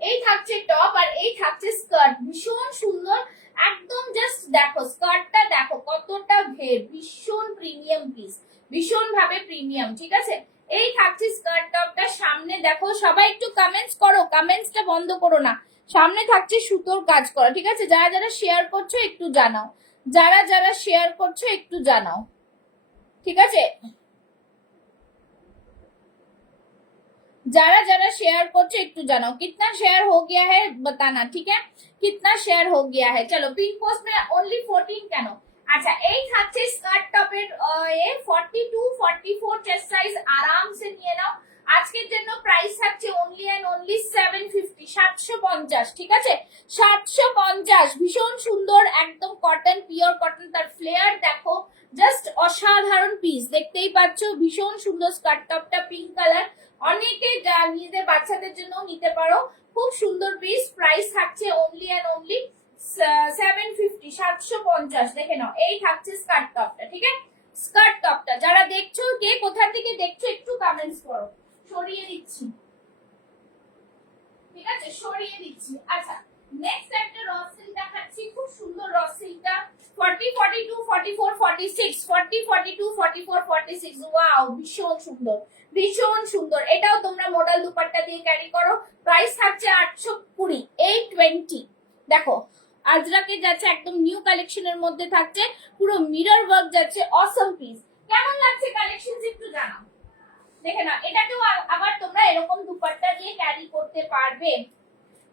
এই থাকছে টপ, আর এই থাকছে স্কার্ট, ভীষণ সুন্দর, একদম জাস্ট দেখো স্কার্টটা, দেখো কতটা ঘের, ভীষণ প্রিমিয়াম পিস, ভীষণ ভাবে প্রিমিয়াম, ঠিক আছে। এই থাকছে স্কার্ট টপটা, সামনে দেখো, সবাই একটু কমেন্টস করো, কমেন্টসটা বন্ধ করো না। সামনে থাকছে সুতোর কাজ করা, ঠিক আছে। যারা যারা শেয়ার করছো একটু জানাও, যারা যারা শেয়ার করছো একটু জানাও, ঠিক আছে। যারা যারা शेयर করছো একটু জানাও, कितना शेयर हो गया है बताना, ठीक है, कितना शेयर हो गया है। चलो पिन पोस्ट में ओनली 14 কেন। আচ্ছা এই থাকছে স্কার্ট টপের এ 42 44 চেস্ট সাইজ, আরাম সে নিয়ে নাও। আজকের জন্য প্রাইস থাকছে অনলি এন্ড অনলি 750, 750, ঠিক আছে, 750। ভীষণ সুন্দর, একদম কটন, পিওর কটন, তার ফ্লেয়ার দেখো, জাস্ট অসাধারণ পিস, দেখতেই পাচ্ছ, ভীষণ সুন্দর স্কার্ট টপটা, পিঙ্ক কালার, অনেকে নিজেদের বাচ্চাদের জন্য নিতে পারো, খুব সুন্দর পিস। প্রাইস থাকছে অনলি এন্ড অনলি 750, 750, দেখে নাও। এই থাকছে স্কার্ট টপটা, ঠিক আছে, স্কার্ট টপটা। যারা দেখছো, কে কোথা থেকে দেখছো একটু কমেন্টস করো, সরিয়ে দিচ্ছি, ঠিক আছে, সরিয়ে দিচ্ছি। আচ্ছা নেক্সট একটা র সিল্ক দেখাচ্ছি, খুব সুন্দর র সিল্কটা, 40 42 44 46, 40 42 44 46, ওয়াও, ভীষণ সুন্দর, ভীষণ সুন্দর। এটাও তোমরা মডেল দুপাট্টা দিয়ে ক্যারি করো। প্রাইস থাকছে 820, 820, দেখো আজরাকে যাচ্ছে, একদম নিউ কালেকশনের মধ্যে থাকছে, পুরো মিরর ওয়ার্ক যাচ্ছে, অসম পিস। কেমন লাগছে কালেকশন একটু জানাও, দেখে না। এটাকেও আবার তোমরা এরকম দুপাট্টা দিয়ে ক্যারি করতে পারবে।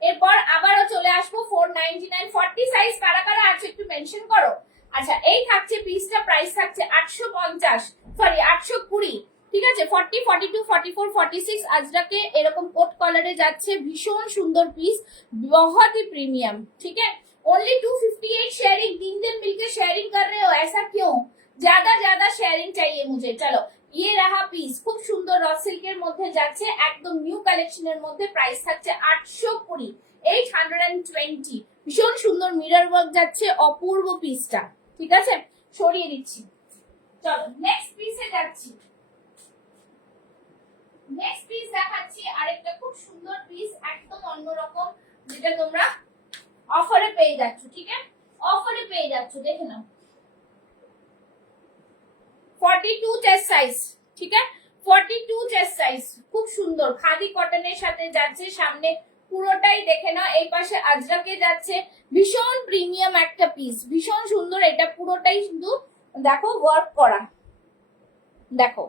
এরপর আবারও চলে আসবো 499, 40 সাইজ কারা কারা আছে একটু মেনশন করো। আচ্ছা এই থাকছে পিসটা, প্রাইস থাকছে 850, সরি 820, ঠিক আছে। 40 42 44 46 আজরাকে এরকম কোট কালারে যাচ্ছে, ভীষণ সুন্দর পিস, बहुत ही प्रीमियम, ठीक है। ओनली 258 शेयरिंग, 3 दिन मिलकर शेयरिंग कर रहे हो, ऐसा क्यों, ज्यादा ज्यादा शेयरिंग चाहिए मुझे। चलो ये रहा পিস, খুব সুন্দর র সিল্কের মধ্যে যাচ্ছে, একদম নিউ কালেকশনের মধ্যে, প্রাইস থাকছে 820, 820, ভীষণ সুন্দর মিরর ওয়ার্ক যাচ্ছে, অপূর্ব পিসটা, ঠিক আছে, সরিয়ে দিচ্ছি। চলো নেক্সট পিসে যাচ্ছি, নেক্সট পিস দেখাচ্ছি, আরেকটা খুব সুন্দর পিস, একদম অন্যরকম, যেটা তোমরা অফারে পেয়ে যাচ্ছ, ঠিক আছে, অফারে পেয়ে যাচ্ছ, দেখে নাও। 42 চেস্ট সাইজ, ঠিক আছে, 42 চেস্ট সাইজ, খুব সুন্দর, খাদি কটনের সাথে যাচ্ছে, সামনে পুরোটাই দেখে নাও, এই পাশে আজরাকে যাচ্ছে, ভীষণ প্রিমিয়াম একটা পিস, ভীষণ সুন্দর। এটা পুরোটাই কিন্তু দেখো ওয়ার্ক করা, দেখো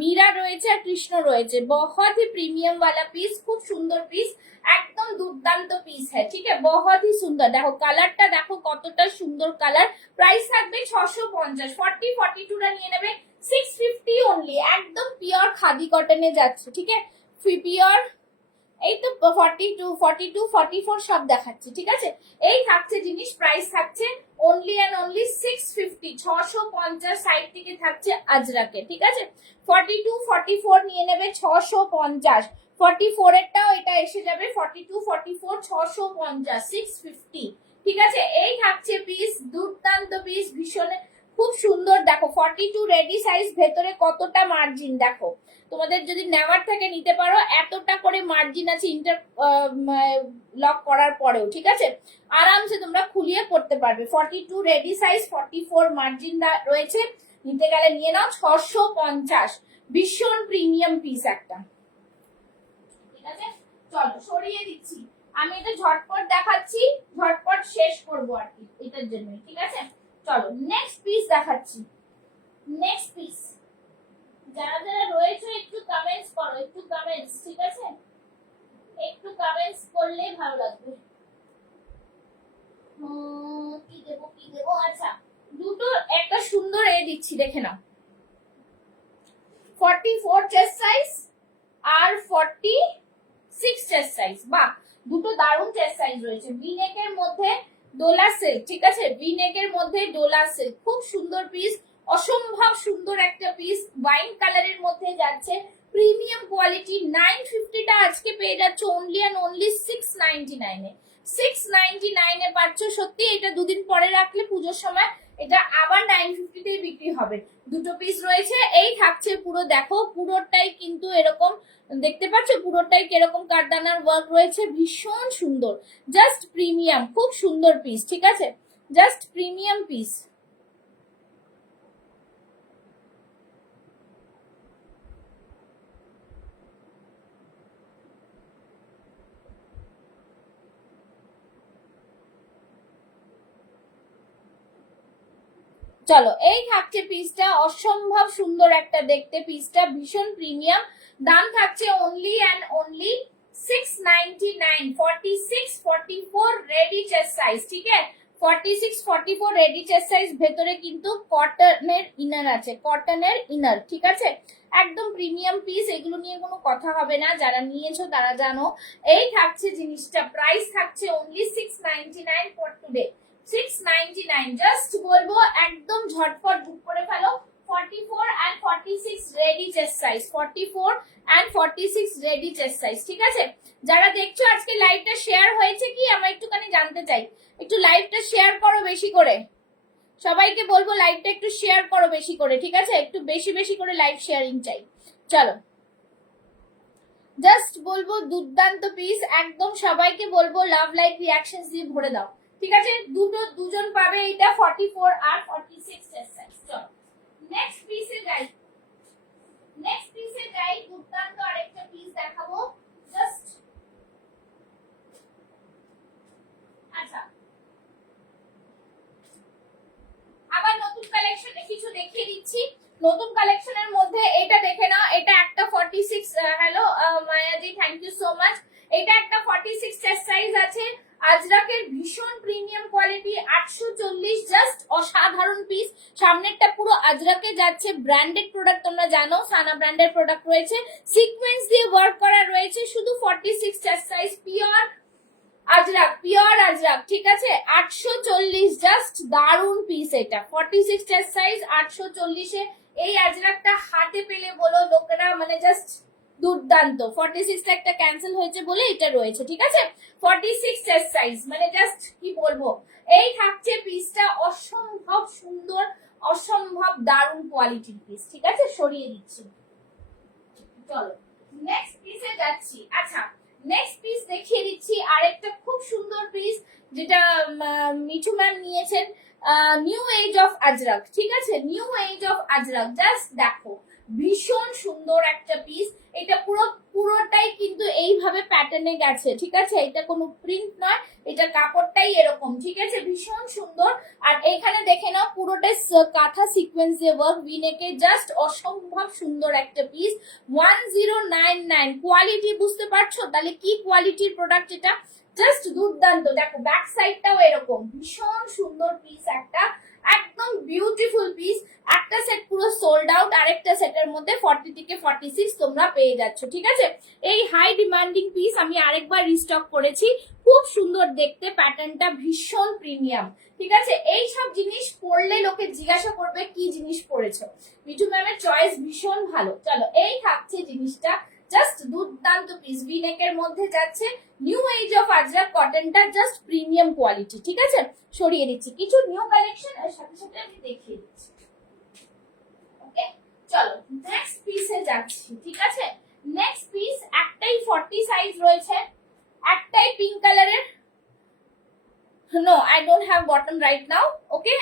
मीरा রয়েছে আর কৃষ্ণ রয়েছে, बहुत ही প্রিমিয়াম वाला পিস, খুব সুন্দর পিস, একদম দুর্দান্ত পিস है, ঠিক है, बहुत ही সুন্দর। দেখো কালারটা দেখো কতটা সুন্দর কালার। প্রাইস থাকবে 650, 40 42 টা নিয়ে নেবে 650 অনলি, একদম পিওর খাদি কটনে যাচ্ছে, ঠিক আছে, পিওর। এই তো 42 42 44 সব দেখাচ্ছি, ঠিক আছে। এই থাকছে জিনিস, প্রাইস থাকছে অনলি এন্ড অনলি 650, 650 সাইড থেকে থাকছে আজরাকে, ঠিক আছে। 42 44 নিয়ে নেবে 650, 44 এরটাও এটা এসে যাবে 42 44 650 650, ঠিক আছে। এই থাকছে পিস, দুর্দান্ত পিস, ভীষণ খুব সুন্দর। দেখো 42 রেডি সাইজ, ভেতরে কতটা মার্জিন দেখো, তোমাদের যদি নেওয়ার থাকে নিতে পারো, এতটা করে মার্জিন আছে ইন্টার লক করার পরেও, ঠিক আছে। আরামসে তোমরা খুলিয়ে পড়তে পারবে। 42 রেডি সাইজ, 44 মার্জিন রয়েছে, নিতে গেলে নিয়ে নাও 650, ভীষণ প্রিমিয়াম পিস একটা, ঠিক আছে। চলো সরিয়ে দিচ্ছি, আমি এটা ঝটপট দেখাচ্ছি, ঝটপট শেষ করবো আর কি এটার জন্য, ঠিক আছে। চলো নেক্সট পিস দেখাচ্ছি, নেক্সট পিস। যারা যারা রয়েছে একটু কমেন্টস করো, একটু কমেন্টস, ঠিক আছে, একটু কমেন্টস করলে ভালো লাগবে। কি দেবো কি দেবো, আচ্ছা দুটো একটা সুন্দর এ দিচ্ছি, দেখে নাও। 44 চেস্ট সাইজ আর 46 চেস্ট সাইজ, বাহ দুটো দারুণ চেস্ট সাইজ রয়েছে। ভি নেকের মধ্যে ডোলা সিল্ক, ঠিক আছে, ভি নেকের মধ্যে ডোলা সিল্ক, খুব সুন্দর পিস, অসম্ভব সুন্দর একটা পিস, ওয়াইন কালারের মধ্যে যাচ্ছে, প্রিমিয়াম কোয়ালিটি। 950টা আজকে পেয়ে যাচ্ছ অনলি অ্যান্ড অনলি 699 এ, 699 এ পাচ্ছ। সত্যি এটা দুদিন পরে রাখলে পুজোর সময় এটা আবার 950 তেই বিক্রি হবে। দুটো পিস রয়েছে, এই থাকছে পুরো, দেখো পুরোটাই কিন্তু এরকম, দেখতে পাচ্ছ পুরোটাই কিরকম কারদানার ওয়ার্ক রয়েছে, ভীষণ সুন্দর, জাস্ট প্রিমিয়াম, খুব সুন্দর পিস, ঠিক আছে, জাস্ট প্রিমিয়াম পিস। চলো এই থাকছে পিসটা, অসম্ভব সুন্দর একটা দেখতে পিসটা, ভীষণ প্রিমিয়াম, দাম থাকছে only and only 699, 46 44 ready chest size, ঠিক আছে, 46 44 রেডি চেস্ট সাইজ, ভেতরে কিন্তু কটনের ইনার আছে, কটনের ইনার, ঠিক আছে, একদম প্রিমিয়াম পিস, এগুলো নিয়ে কোনো কথা হবে না, যারা নিয়েছো তারা জানো। এই থাকছে জিনিসটা, প্রাইস থাকছে অনলি 699 ফর টুডে, 699, জাস্ট বলবো একদম ঝটপট বুক করে ফেলো। 44 and 46 ready chest size, 44 and 46 ready chest size, ঠিক আছে। যারা দেখছো আজকে লাইভটা শেয়ার হয়েছে কি আমরা একটুখানি জানতে চাই, একটু লাইভটা শেয়ার করো বেশি করে, সবাইকে বলবো লাইভটা একটু শেয়ার করো বেশি করে, ঠিক আছে, একটু বেশি বেশি করে লাইভ শেয়ারিং চাই। চলো জাস্ট বলবো দুর্দান্ত পিস, একদম সবাইকে বলবো লাভ লাইক রিঅ্যাকশনস দিয়ে ভরে দাও, ঠিক আছে, দুজন পাবে এটা 44 আর 46 চেস্ট সাইজ। চলো নেক্সট পিসে যাই, নেক্সট পিসে যাই, দুর্দান্ত আরেকটা পিস দেখাবো, জাস্ট আচ্ছা আবার নতুন কালেকশনে কিছু দেখিয়ে দিচ্ছি। নতুন কালেকশনের মধ্যে এটা দেখে নাও, এটা একটা 46, হ্যালো মায়াজি থ্যাংক ইউ সো মাচ, এটা একটা 46 চেস্ট সাইজ আছে, আজরাকের ভীষণ প্রিমিয়াম কোয়ালিটি, 840, জাস্ট অসাধারণ পিস। সামনেরটা পুরো আজরাকে যাচ্ছে, ব্র্যান্ডেড প্রোডাক্ট, তোমরা জানো সানা ব্র্যান্ডের প্রোডাক্ট রয়েছে, সিকোয়েন্স দিয়ে ওয়ার্ক করা রয়েছে, শুধু 46 chest size, pure Ajrak, pure Ajrak, ঠিক আছে, 840, জাস্ট দারুন পিস এটা, 46 চেস্ট সাইজ 840 এ এই আজরাকটা হাতে পেলে বলো লোকেরা মানে জাস্ট দুর্দান্ত। 46 টা একটা ক্যান্সেল হয়েছে বলে এটা রয়েছে, ঠিক আছে, 46 চেস্ট সাইজ মানে জাস্ট কি বলবো, এই থাকছে পিসটা, অসম্ভব সুন্দর, অসম্ভব দারুন কোয়ালিটির পিস, ঠিক আছে, সরিয়ে দিচ্ছি। চলো নেক্সট পিসে যাচ্ছি। আচ্ছা নেক্সট পিস দেখিয়ে দিচ্ছি, আরেকটা খুব সুন্দর পিস যেটা মিঠু ম্যাম নিয়েছেন, নিউ এজ অফ আজরাক, ঠিক আছে, new age of Ajrak, just দেখো ভীষণ সুন্দর একটা পিস, এটা পুরোটাই কিন্তু এইভাবে প্যাটার্নে গেছে, ঠিক আছে, এটা কোনো প্রিন্ট নয়, এটা কাপড়টাই এরকম, ঠিক আছে, ভীষণ সুন্দর। আর এখানে দেখে নাও পুরোটাই কাঁথা সিকোয়েন্স দিয়ে ওয়ার্ক, ভিনেকে, জাস্ট অসম্ভব সুন্দর একটা পিস, 1099, কোয়ালিটি বুঝতে পারছো তাহলে কি কোয়ালিটির প্রোডাক্ট এটা, জাস্ট দুর্দান্ত। দেখো ব্যাক সাইডটাও এরকম, ভীষণ সুন্দর পিস একটা, একদম বিউটিফুল পিস, একটা সেট পুরো সোল্ড আউট, আরেকটা সেটের মধ্যে 40 থেকে 46 তোমরা পেয়ে যাচ্ছ, ঠিক আছে। এই হাই ডিমান্ডিং পিস আমি আরেকবার রিস্টক করেছি, খুব সুন্দর দেখতে, প্যাটার্নটা ভীষণ প্রিমিয়াম, ঠিক আছে, এই সব জিনিস পরলে লোকে জিজ্ঞাসা করবে কি জিনিস পরেছো, মিঠু ম্যামের চয়েস ভীষণ ভালো। চলো এই থাকছে জিনিসটা, জাস্ট দুর্দান্ত পিস, ভিনেকের মধ্যে যাচ্ছে, নিউ এজ অফ আজরাক কটনটা, জাস্ট প্রিমিয়াম কোয়ালিটি। ঠিক আছে, সরিয়ে দিচ্ছি কিছু নিউ কালেকশন, এর সাথে সাথে আমি দেখিয়ে দিচ্ছি। ওকে, চলো নেক্সট পিসে যাচ্ছি। ঠিক আছে, নেক্সট পিস একটাই 40 সাইজ রয়েছে, একটাই পিঙ্ক কালারের। No I don't have bottom right now. Okay,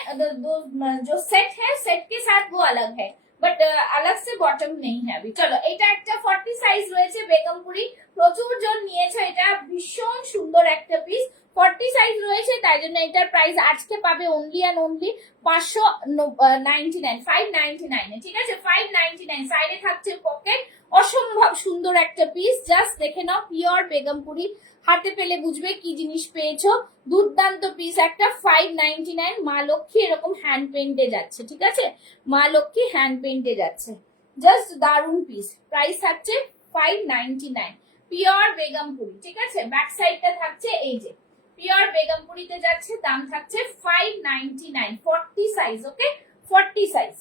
जो सेट है सेट के साथ वो अलग है, বাট अलग से বটম নেই है अभी। চলো এটা একটা 40 সাইজ রয়েছে বেগমপুরি, প্রচুর জন নিয়েছে, এটা ভীষণ সুন্দর একটা পিস। 40 সাইজ রয়েছে, তাই জন্য এটার প্রাইস আজকে পাবে অনলি এন্ড অনলি 599, 599 এ। ঠিক আছে, 599। সাইডে থাকছে পকেট, অসম্ভব সুন্দর একটা পিস। জাস্ট দেখে নাও, পিওর বেগমপুরি, হাতে পেলে বুঝবে কি জিনিস পেয়েছো। দুর্দান্ত পিস একটা, 599। মা লক্ষ্মী এরকম হ্যান্ড পেন্টে যাচ্ছে। ঠিক আছে, মা লক্ষ্মী হ্যান্ড পেন্টে যাচ্ছে, জাস্ট দারুন পিস। প্রাইস থাকছে 599, পিওর বেগমপুরি। ঠিক আছে, ব্যাক সাইডটা থাকছে এই যে পিওর বেগমপুরিতে যাচ্ছে, দাম থাকছে 599, 40 সাইজ। ওকে, 40 সাইজ।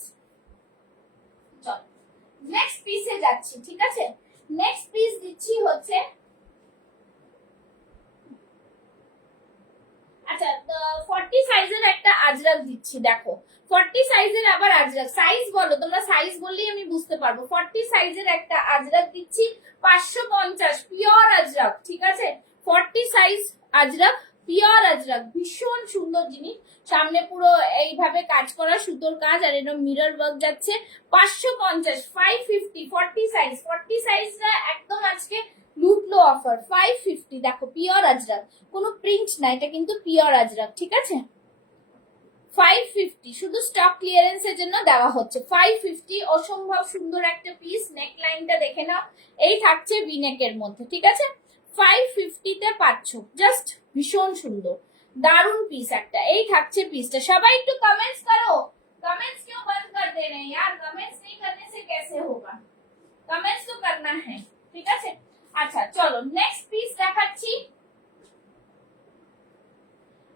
চল নেক্সট পিসে যাচ্ছি। ঠিক আছে, নেক্সট পিস দিচ্ছি হচ্ছে, আচ্ছা 40 সাইজের একটা আজরাক দিচ্ছি। দেখো 40 সাইজের আবার আজরাক, সাইজ বলো তোমরা, সাইজ বললেই আমি বুঝতে পারবো। 40 সাইজের একটা আজরাক দিচ্ছি 550, পিওর আজরাক। ঠিক আছে, 40 সাইজ আজরাক, পিওর আজরাক, ভীষণ সুন্দর জিনিস। সামনে পুরো এইভাবে কাজ করা সুতোর কাজ, আর এরকম মিরর ওয়ার্ক যাচ্ছে। 550, 550, 40 সাইজ। 40 সাইজটা একদম আজকে লুটলো অফার, 550। দেখো পিওর আজরাক, কোনো প্রিন্ট না, এটা কিন্তু পিওর আজরাক। ঠিক আছে, 550 শুধু স্টক ক্লিয়ারেন্স এর জন্য দেওয়া হচ্ছে। 550, অসম্ভব সুন্দর একটা পিস। নেক লাইনটা দেখে নাও, এই থাকছে ভিনেকের মধ্যে। ঠিক আছে, 550 তে পাচ্ছ, জাস্ট ভীষণ সুন্দর দারুন পিস একটা। এই থাকছে পিসটা। সবাই একটু কমেন্টস করো, कमेंट्स क्यों बंद कर दे रहे हैं यार? कमेंट्स नहीं करने से कैसे होगा? कमेंट्स तो करना है। ঠিক আছে, আচ্ছা চলো নেক্সট পিস দেখাচ্ছি।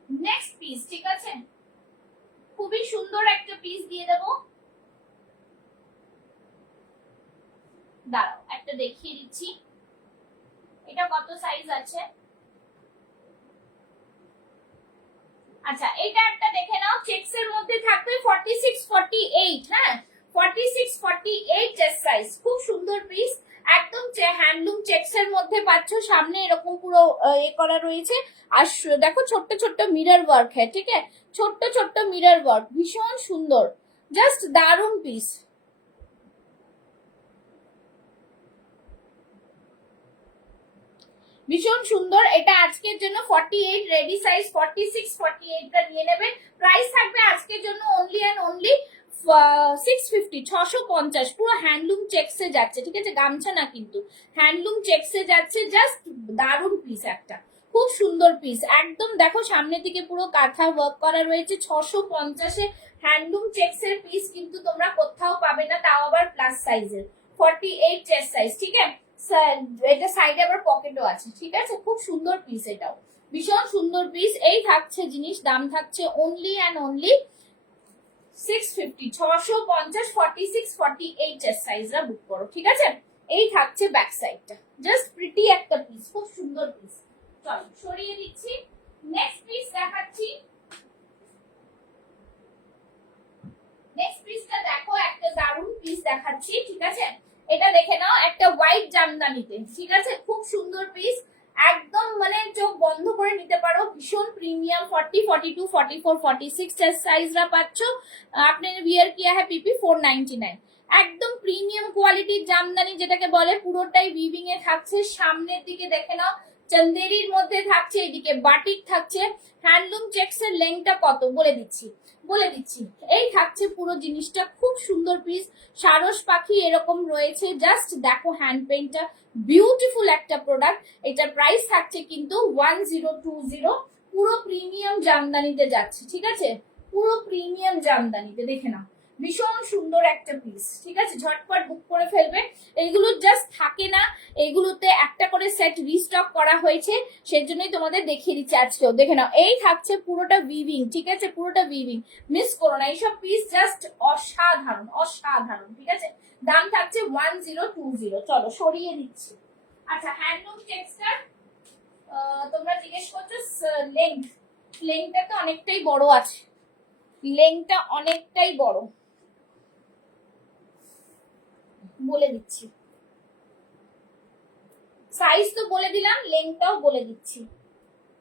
নেক্সট পিস, ঠিক আছে, খুবই সুন্দর একটা পিস দিয়ে দেবো। দাঁড়াও একটা দেখিয়ে দিচ্ছি, এটা কত সাইজ আছে। আচ্ছা এটা একটা দেখে নাও, চেকস এর মধ্যে থাকবে 46, 48। হ্যাঁ, 46, 48 চেস্ট সাইজ, খুব সুন্দর পিস। একদম হ্যান্ডলুম চেকস এর মধ্যে পাচ্ছ। সামনে এরকম পুরো এ করা রয়েছে, আর দেখো ছোট্ট ছোট্ট মিরর ওয়ার্ক। হ্যাঁ ঠিক আছে, ছোট্ট ছোট্ট মিরর ওয়ার্ক, ভীষণ সুন্দর, জাস্ট দারুন পিস। ভীষণ সুন্দর, এটা আজকের জন্য 48 রেডি সাইজ, 46, 48 টা নিয়ে নেবে। প্রাইস থাকবে আজকের জন্য অনলি এন্ড অনলি 650, 650। পুরো হ্যান্ডলুম চেকসে যাচ্ছে। ঠিক আছে, গামছা না কিন্তু, হ্যান্ডলুম চেকসে যাচ্ছে। জাস্ট দারুন পিস একটা, খুব সুন্দর পিস একদম। দেখো সামনের দিকে পুরো কাঁথা ওয়ার্ক করা রয়েছে। 650 হ্যান্ডলুম চেকসের পিস কিন্তু তোমরা কোথাও পাবে না, তাও আবার প্লাস সাইজের, 48 চেস্ট সাইজ। ঠিক আছে, এটা সাইডে আবার পকেটও আছে। ঠিক আছে, খুব সুন্দর পিস, এটাও ভীষণ সুন্দর পিস। এই থাকছে জিনিস, দাম থাকছে অনলি এন্ড অনলি 650, 650, 46, 48 চেস্ট সাইজরা বুক করো। ঠিক আছে, এই থাকছে ব্যাক সাইডটা, জাস্ট প্রিটি একটা পিস, খুব সুন্দর পিস। চলো সরিয়ে দিচ্ছি, নেক্সট পিস দেখাচ্ছি। নেক্সট পিসটা দেখো, একটা দারুন পিস দেখাচ্ছি। ঠিক আছে, এটা দেখে নাও, একটা হোয়াইট জামদানিতে। ঠিক আছে, খুব সুন্দর পিস, একদম মানে চোখ বন্ধ করে নিতে পারো। ভীষণ প্রিমিয়াম, 40, 42, 44, 46 সাইজরা পাচ্ছ। আপনি বিয়ার কিয়া है পিপি 499। একদম প্রিমিয়াম কোয়ালিটির জামদানি যেটাকে বলে, পুরোটাই উইভিং এ থাকছে। সামনের দিকে দেখে নাও, চন্দেরির মধ্যে থাকছে, এদিকে বাটিক থাকছে। হ্যান্ডলুম চেকস এর লেংথটা কত বলে দিচ্ছি, এই থাকছে পুরো জিনিসটা, খুব সুন্দর পিস। সারস পাখি এরকম রয়েছে, জাস্ট দেখো হ্যান্ড পেইন্টটা, বিউটিফুল একটা প্রোডাক্ট। এটার প্রাইস থাকছে কিন্তু 1020, পুরো প্রিমিয়াম জামদানিতে যাচ্ছে। ঠিক আছে, পুরো প্রিমিয়াম জামদানিতে দেখে নাও, ভীষণ সুন্দর একটা পিস, ঠিক আছে, ঝটপট বুক করে ফেলবে। এইগুলো জাস্ট থাকে না, এইগুলোতে একটা করে সেট রিস্টক করা হয়েছে, সেজন্যই তোমাদের দেখিয়ে দিচ্ছি আজকেও। দেখে নাও, এই থাকছে পুরোটা উইভিং, ঠিক আছে, পুরোটা উইভিং, মিস করো না। এইসব পিস জাস্ট অসাধারণ অসাধারণ, ঠিক আছে। দাম থাকছে 1020। চলো সরিয়ে দিচ্ছি। আচ্ছা, হ্যান্ডলুম টেক্সচার, তোমরা জিজ্ঞেস করছো লেংথ, লেংথটা তো অনেকটাই বড় আছে, লেংথটা অনেকটাই বড়, বলে দিচ্ছি। সাইজ তো বলে দিলাম, লেংথটাও বলে দিচ্ছি,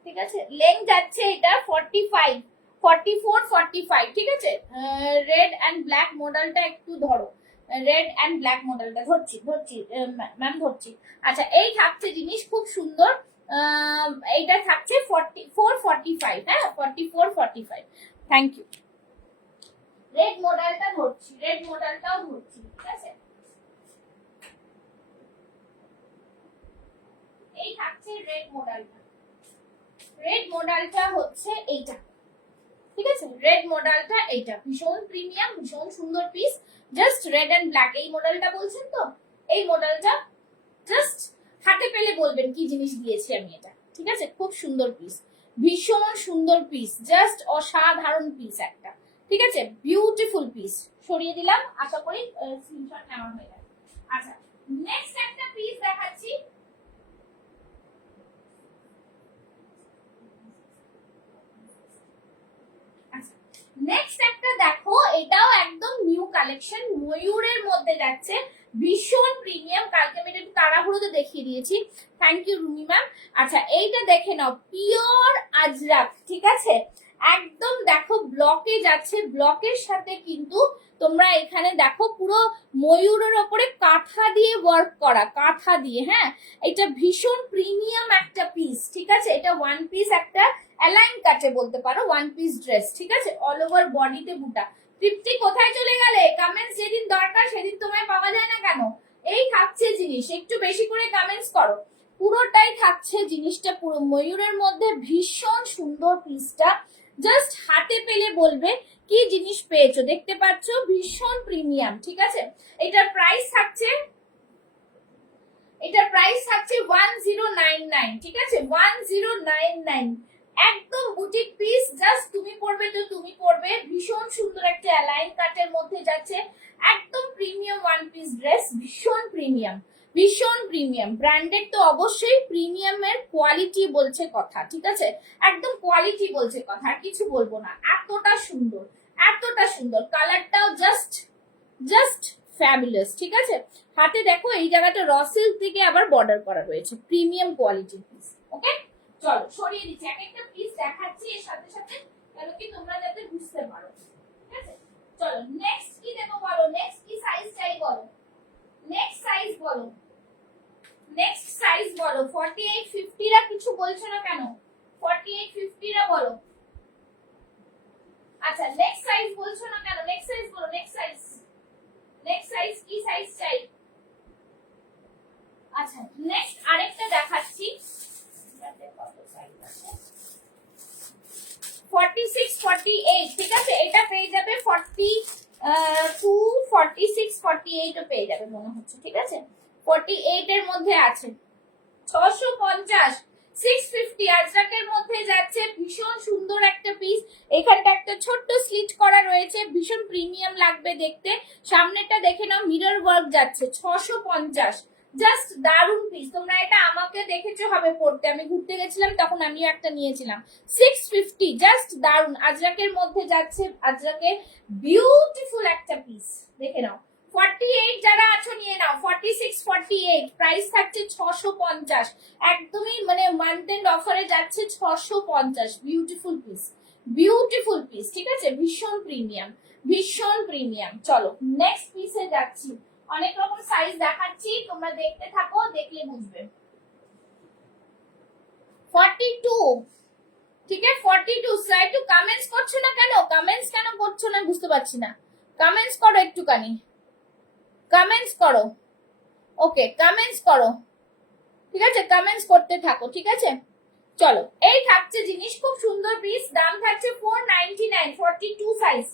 ঠিক আছে। লেংথ যাচ্ছে এটা 45, 44, 45, ঠিক আছে। রেড এন্ড ব্ল্যাক মডেলটা একটু ধরো, রেড এন্ড ব্ল্যাক মডেলটা ধরছি ম্যাম ধরছি। আচ্ছা, এই থাকছে জিনিস খুব সুন্দর, এইটা থাকছে 44, 45, হ্যাঁ 44, 45। Thank you. রেড মডেলটা ধরছি, রেড মডেলটাও ধরছি, ঠিক আছে। এই থাকছে রেড মডেলটা, রেড মডেলটা হচ্ছে এইটা, ঠিক আছে। রেড মডেলটা এইটা ভীষণ প্রিমিয়াম, ভীষণ সুন্দর piece, just red and black. এই মডেলটা বলছেন তো, এই মডেলটা জাস্ট হাতে পেলে বলবেন কি জিনিস দিয়েছি আমি এটা, ঠিক আছে। খুব সুন্দর পিস, ভীষণ সুন্দর পিস, জাস্ট অসাধারণ পিস একটা, ঠিক আছে, বিউটিফুল পিস। সরিয়ে দিলাম, আশা করি স্ক্রিনশট নেওয়া হয়ে যাবে। আচ্ছা, নেক্সট একটা পিস দেখাচ্ছি। নেক্সট একটা দেখো, এটাও একদম নিউ কালেকশন, ময়ূরের মধ্যে যাচ্ছে, ভীষণ প্রিমিয়াম। কালকে আমি একটু তাড়াহুড়োতে দেখিয়ে দিয়েছি, থ্যাংক ইউ রুমি ম্যাম। আচ্ছা, এইটা দেখে নাও, পিওর আজরাক, ঠিক আছে, একদম দেখো ব্লকে যাচ্ছে, ব্লকের সাথে কিন্তু তোমরা এখানে দেখো পুরো ময়ূরের ওপরে কাঁথা দিয়ে ওয়ার্ক করা, কাঁথা দিয়ে, হ্যাঁ। এটা ভীষণ প্রিমিয়াম একটা পিস, ঠিক আছে। এটা ওয়ান পিস একটা অ্যালাইন কাটে বলতে পারো, ওয়ান পিস ড্রেস, ঠিক আছে, অল ওভার বডিতে বুটা। তৃপ্তি কোথায় চলে গেলে? কমেন্টস যেদিন দরকার সেদিন তোমায় পাওয়া যায় না কেন? এই থাকছে জিনিস, একটু বেশি করে কমেন্টস করো। পুরোটাই থাকছে জিনিসটা, পুরো ময়ূরের মধ্যে, ভীষণ সুন্দর পিসটা, জাস্ট হাতে পেলে বলবে কি জিনিস পেয়েছো। দেখতে পাচ্ছ, ভীষণ প্রিমিয়াম, ঠিক আছে। এটার প্রাইস থাকছে, এটার প্রাইস থাকছে 1099, ঠিক আছে, 1099, একদম বুটিক পিস। জাস্ট তুমি পরবে তো তুমি পরবে, ভীষণ সুন্দর একটা অ্যালাইন কাটের মধ্যে যাচ্ছে, একদম প্রিমিয়াম ওয়ান পিস ড্রেস, ভীষণ প্রিমিয়াম, ভীষণ প্রিমিয়াম। ব্র্যান্ডেড তো অবশ্যই, প্রিমিয়ামের কোয়ালিটি বলছে কথা, ঠিক আছে, একদম কোয়ালিটি বলছে কথা, আর কিছু বলবো না। এতটা সুন্দর, এতটা সুন্দর, কালারটাও জাস্ট জাস্ট ফ্যাবুলাস, ঠিক আছে। হাতে দেখো এই জায়গাটা র সিল্ক থেকে আবার বর্ডার করা রয়েছে, প্রিমিয়াম কোয়ালিটির পিস। ওকে, চলো সরিয়ে দিচ্ছি, এক একটা পিস দেখাচ্ছি এর সাথে সাথে, কেন কি তোমরা যাতে বুঝতে পারো, ঠিক আছে। চলো নেক্সট কি দেবো বলো, নেক্সট কি সাইজ চাই বলো, নেক্সট সাইজ বলো, নেক্সট সাইজ বলো। 48, 50 রা কিছু বলছো না কেন? 48, 50 রা বলো। আচ্ছা, নেক্সট সাইজ বলছো না কেন? নেক্সট সাইজ বলো, নেক্সট সাইজ, নেক্সট সাইজ কি সাইজ চাই? আচ্ছা, নেক্সট আরেকটা দেখাচ্ছি, 46, 48, ঠিক আছে। এটা পেয়ে যাবে 42, 46, 48 ও পেয়ে যাবে মনে হচ্ছে, ঠিক আছে। 48 এর মধ্যে আছে, 650, 650 আজরাকের মধ্যে যাচ্ছে, ভীষণ সুন্দর একটা পিস। এখানটা একটা ছোট্ট স্লিট করা রয়েছে, ভীষণ প্রিমিয়াম লাগবে দেখতে। সামনেটা দেখে নাও, মিরর ওয়ার্ক যাচ্ছে, 650, জাস্ট দারুন পিস। তোমরা এটা আমাকে দেখেছো হবে পড়তে, আমি ঘুরতে গেছিলাম তখন আমিও একটা নিয়েছিলাম। 650, জাস্ট দারুন, আজরাকের মধ্যে যাচ্ছে, আজরাকের বিউটিফুল একটা পিস, দেখে নাও। 48 যারা আছো নিয়ে নাও, 46, 48, প্রাইস থাকছে 650, একদমই মানে মান্থ এন্ড অফারে যাচ্ছে 650। বিউটিফুল পিস, বিউটিফুল পিস, ঠিক আছে, ভীষণ প্রিমিয়াম, ভীষণ প্রিমিয়াম। চলো নেক্সট পিসে যাচ্ছি, অনেক রকম সাইজ দেখাচ্ছি, তোমরা দেখতে থাকো, দেখলে বুঝবে। 42, ঠিক আছে, 42। স্যার একটু কমেন্টস করছো না কেন? কমেন্টস কেন করছো না বুঝতে পারছি না, কমেন্টস করো একটুখানি, কমেন্টস করো, ওকে কমেন্টস করো, ঠিক আছে, কমেন্টস করতে থাকো, ঠিক আছে। চলো, এই থাকছে জিনিস, খুব সুন্দর পিস, দাম থাকছে 499, 42 সাইজ,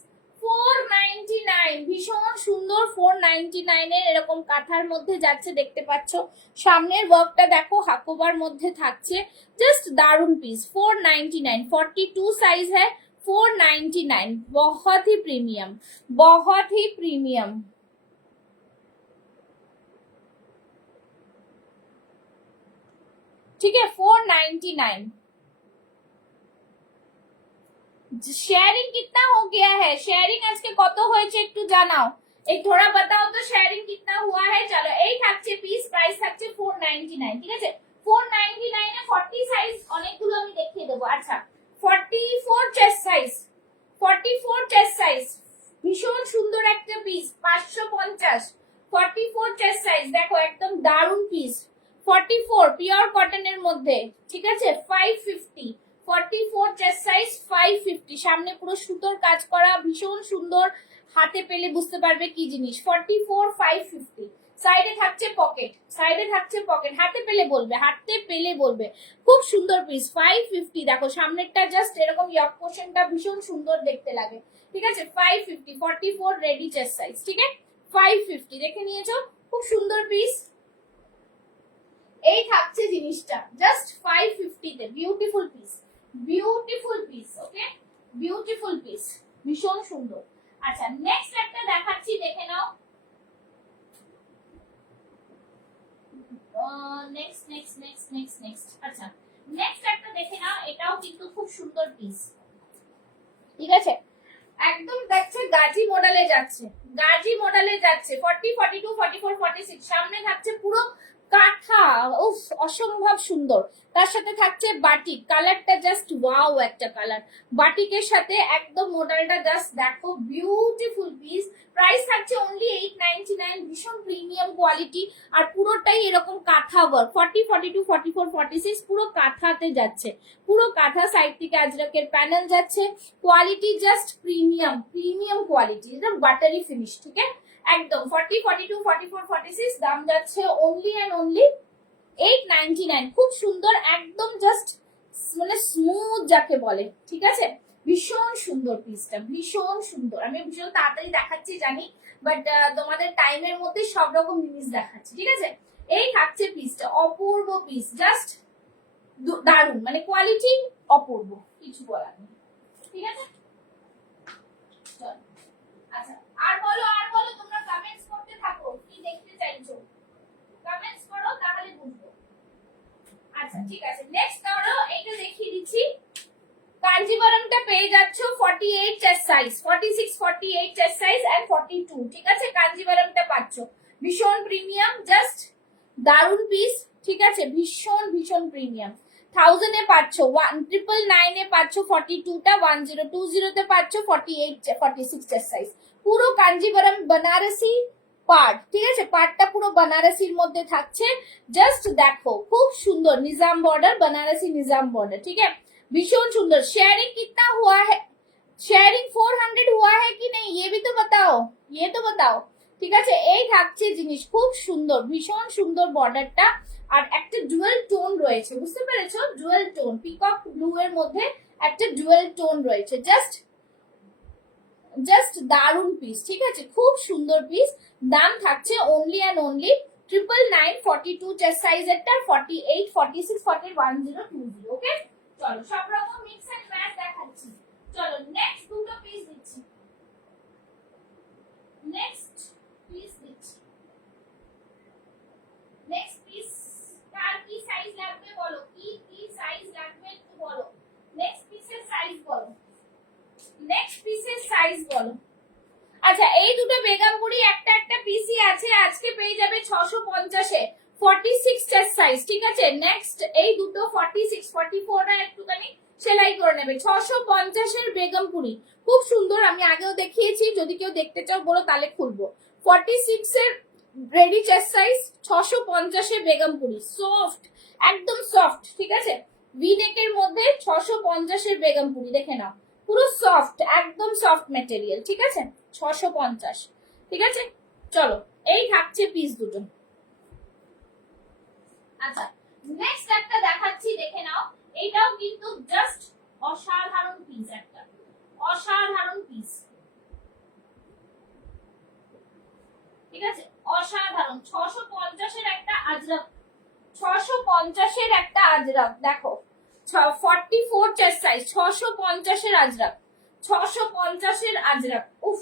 499, ভীষণ সুন্দর 499 এর এরকম কাঁথার মধ্যে যাচ্ছে, দেখতে পাচ্ছ সামনের ওয়ার্কটা দেখো হাকোবার মধ্যে থাকছে, জাস্ট দারুন পিস। 499, 42 साइज है, 499, बहुत ही प्रीमियम, बहुत ही प्रीमियम। ठीक है, 499। शेयरिंग कितना हो गया है, शेयरिंग आज के কত হয়েছে একটু জানাও, এই थोड़ा बताओ तो शेयरिंग कितना हुआ है। चलो এই থাকছে পিস, প্রাইস থাকছে 499, ঠিক আছে 499 এ 40 সাইজ অনেকগুলো আমি দেখিয়ে দেবো। আচ্ছা 44 চেস্ট সাইজ, 44 চেস্ট সাইজ, ভীষণ সুন্দর একটা পিস, 550, 44 চেস্ট সাইজ, দেখো একদম দারুন পিস, 44 পিওর কটনের মধ্যে, ঠিক আছে 550, 44 চেস্ট সাইজ 550, সামনে পুরো সুতোর কাজ করা, ভীষণ সুন্দর, হাতে পেলে বুঝতে পারবে কি জিনিস। 44 550, সাইডে থাকছে পকেট, সাইডে থাকছে পকেট, হাতে পেলে বলবে, হাতে পেলে বলবে, খুব সুন্দর পিস 550। দেখো সামনেরটা জাস্ট এরকম ইয়ক পোর্শনটা ভীষণ সুন্দর দেখতে লাগে, ঠিক আছে 550, 44 রেডি চেস্ট সাইজ, ঠিক আছে 550, দেখে নিয়েছো খুব সুন্দর পিস। এই থাকছে জিনিসটা জাস্ট 550 তে, beautiful piece, beautiful piece, okay beautiful piece, ভীষণ সুন্দর। আচ্ছা নেক্সট একটা দেখাচ্ছি, দেখে নাও, next next next next next আচ্ছা নেক্সট একটা দেখে নাও, এটাও কিন্তু খুব সুন্দর পিস, ঠিক আছে একদম দেখছে গাজি মডেলে যাচ্ছে, গাজি মডেলে যাচ্ছে, 40 42 44 46, সামনে থাকছে পুরো কাঁথা, উফ অসম্ভব সুন্দর, তার সাথে থাকছে বাটিক, কালারটা জাস্ট ওয়াও একটা কালার, বাটিকের সাথে একদম মডেলটা জাস্ট দেখো, বিউটিফুল পিস, প্রাইস থাকছে অনলি 899, ভীষণ প্রিমিয়াম কোয়ালিটি, আর পুরোটাই এরকম কাঁথা ওয়ার্ক, 40 42 44 46 পুরো কাঁথাতে যাচ্ছে, পুরো কাঁথা, সাইড থেকে আজরাকের প্যানেল যাচ্ছে, quality just premium, premium quality, একদম বাটারি ফিনিশ, ঠিক আছে একদম 40 42 44 46, দাম যাচ্ছে অনলি এন্ড অনলি 899, খুব সুন্দর একদম জাস্ট মানে স্মুথ যাকে বলে, ঠিক আছে ভীষণ সুন্দর পিসটা, ভীষণ সুন্দর, আমি ভীষণ তাড়াতাড়ি দেখাচ্ছি জানি, বাট তোমাদের টাইমের মধ্যে সব রকম জিনিস দেখাচ্ছি, ঠিক আছে এই থাকছে পিসটা, অপূর্ব পিস, জাস্ট দারুন, মানে কোয়ালিটি অপূর্ব, কিছু বলার নেই, ঠিক আছে আচ্ছা আর বলো তোমরা কমেন্টস করতে থাকো, কি দেখতে চাইছো কমেন্টস করো তাহলে বুঝবো। আচ্ছা ঠিক আছে নেক্সট ধরো এইটা দেখিয়ে দিচ্ছি, কাঞ্জিভারমটা পেয়ে যাচ্ছো 48 chest size, 46 48 chest size and 42, ঠিক আছে কাঞ্জিভারমটা পাচ্ছো, ভীষণ প্রিমিয়াম, জাস্ট দারুন পিস, ঠিক আছে ভীষণ ভীষণ প্রিমিয়াম, 1000 এ পাচ্ছো, 999 এ পাচ্ছো 42 টা, 1020 তে পাচ্ছো 48 46 চেস্ট সাইজ, পুরো কাঞ্জিভারম बनारसी পার্ট, ঠিক আছে পার্টটা পুরো बनारसीর মধ্যে থাকছে, জাস্ট দেখো খুব সুন্দর নিজাম বর্ডার, बनारसी निजाम बॉर्डर, ठीक है भीषण सुंदर। शेयरिंग कितना हुआ है, शेयरिंग 400 हुआ है कि नहीं ये भी तो बताओ, ये तो बताओ, ঠিক আছে এই থাকছে জিনিস, খুব সুন্দর ভীষণ সুন্দর বর্ডারটা, আর একটা ডুয়াল টোন রয়েছে, বুঝতে পেরেছো ডুয়াল টোন, পিকক ব্লু এর মধ্যে একটা ডুয়াল টোন রয়েছে, জাস্ট জাস্ট দারুন পিস, ঠিক আছে খুব সুন্দর পিস, দাম থাকছে অনলি এন্ড অনলি 999, 42 চেস্ট সাইজেরটা, 48 46 40 1020, ওকে চলো সব রকম মিক্স এন্ড ম্যাচ দেখাচ্ছি, চলো নেক্সট দুটো পিস দিচ্ছি, নেক্সট পিস দিচ্ছি, নেক্সট পিস কার কি সাইজ লাগবে বলো, কি কি সাইজ লাগবে একটু বলো, নেক্সট পিসের সাইজ বলো, নেক্সট পিসের সাইজ বলো। আচ্ছা এই দুটো বেগমপুরি একটা একটা পিসই আছে, আজকে পেয়ে যাবে 650 এ, 46 চেস্ট সাইজ, ঠিক আছে নেক্সট এই দুটো 46 44 টা একটুখানি সেলাই করে নেবে, 650 এর বেগমপুরি, খুব সুন্দর, আমি আগেও দেখিয়েছি, যদি কেউ দেখতে চাও বলো তাহলে খুলবো, 46 এর রেডি চেস্ট সাইজ, 650 এর বেগমপুরি, সফট একদম সফট, ঠিক আছে ভি নেকের মধ্যে 650 এর বেগমপুরি, দেখে নাও পুরো সফট একদম সফট ম্যাটেরিয়াল, ঠিক আছে 650, ঠিক আছে চলো এই থাকছে পিস দুটো। আচ্ছা নেক্সট একটা দেখাচ্ছি, দেখে নাও, এটাও কিন্তু জাস্ট অসাধারণ পিস, একটা অসাধারণ পিস, ঠিক আছে, অসাধারণ। 650-এর একটা আজরাক, 650-এর একটা আজরাক দেখো, 44 চেস্ট সাইজ, 650-এর আজরাক, 650-এর আজরাক। উফ,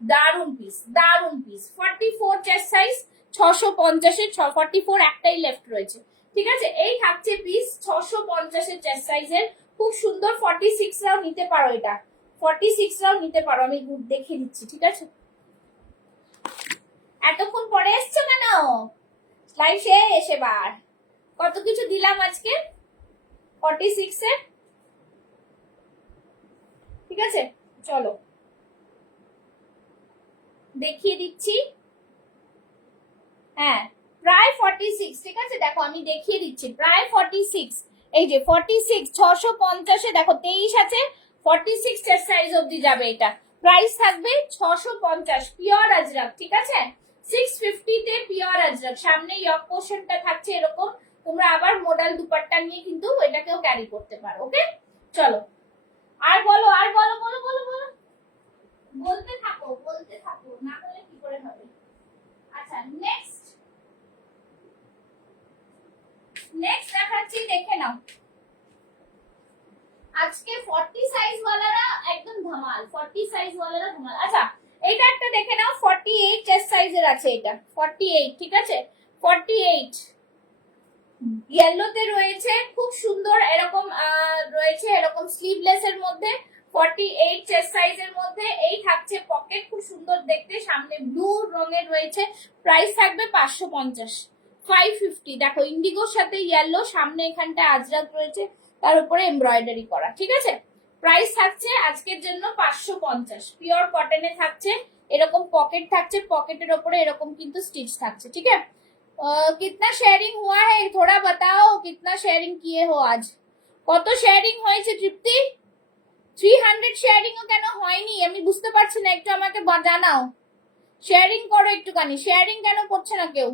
দারুন পিস, দারুন পিস। 44 চেস্ট সাইজ, 650-এর, 44 একটাই লেফট রয়েছে। ঠিক আছে, এই থাকছে পিস 650-এর চেস্ট সাইজের, খুব সুন্দর। 46 রাও নিতে পারো, এটা 46 রাও নিতে পারো, আমি দেখিয়ে দিচ্ছি। ঠিক আছে, এতক্ষণ পরে এসছো কেন? লাইভ শেষ এবার। কত কিছু দিলাম আজকে 46 এর। ঠিক আছে, চলো দেখিয়ে দিচ্ছি। হ্যাঁ, প্রায় 46। ঠিক আছে, দেখো আমি দেখিয়ে দিচ্ছি, প্রায় 46। এই যে 46, 650-এ দেখো 23 আছে, 46 চেস্ট সাইজ অবধি যাবে এটা। প্রাইস থাকবে 650, পিওর আজরাক। ঠিক আছে, 650 তে পিওর আজরাক। সামনে ইয়ক পোর্শনটা থাকছে এরকম, তোমরা আবার মডেল দুপাট্টা নিয়ে কিন্তু এটাকেও ক্যারি করতে পারো। ওকে, চলো আর বলো, আর বলো, বলো বলো বলো, বলতে থাকো, বলতে থাকো, না বলে কি করে হবে। আচ্ছা, নেক্সট দেখাচ্ছি, দেখে নাও। আজকে 40 সাইজ ওয়ালারা একদম ধামাল, 40 সাইজ ওয়ালারা ধামাল। আচ্ছা, এটা একটা দেখে নাও, 48 চেস্ট সাইজের আছে এটা, 48। ঠিক আছে, 48 ইয়েলোতে রয়েছে, খুব সুন্দর এরকম রয়েছে, এরকম স্লিভলেস এর মধ্যে, 48 চেস্ট সাইজের মধ্যে। এই থাকছে পকেট, খুব সুন্দর দেখতে, সামনে ব্লু রঙের রয়েছে। প্রাইস থাকবে 550, 550। দেখো ইন্ডিগোর সাথে ইয়েলো, সামনে এখানটা আজরাক রয়েছে, তার উপরে এমব্রয়ডারি করা। ঠিক আছে, প্রাইস থাকছে আজকের জন্য 550। পিওর কটনে থাকছে, এরকম পকেট থাকছে, পকেটের ওপরে এরকম কিন্তু স্টিচ থাকছে। ঠিক আছে, कितना शेयरिंग हुआ है थोड़ा बताओ, कितना शेयरिंग किए हो आज? কত শেয়ারিং হয়েছে তৃপ্তি? 300 শেয়ারিং ও কেন হয়নি আমি বুঝতে পারছি না, একটু আমাকে জানাও। শেয়ারিং করো একটুখানি, শেয়ারিং কেন করছে না কেউ?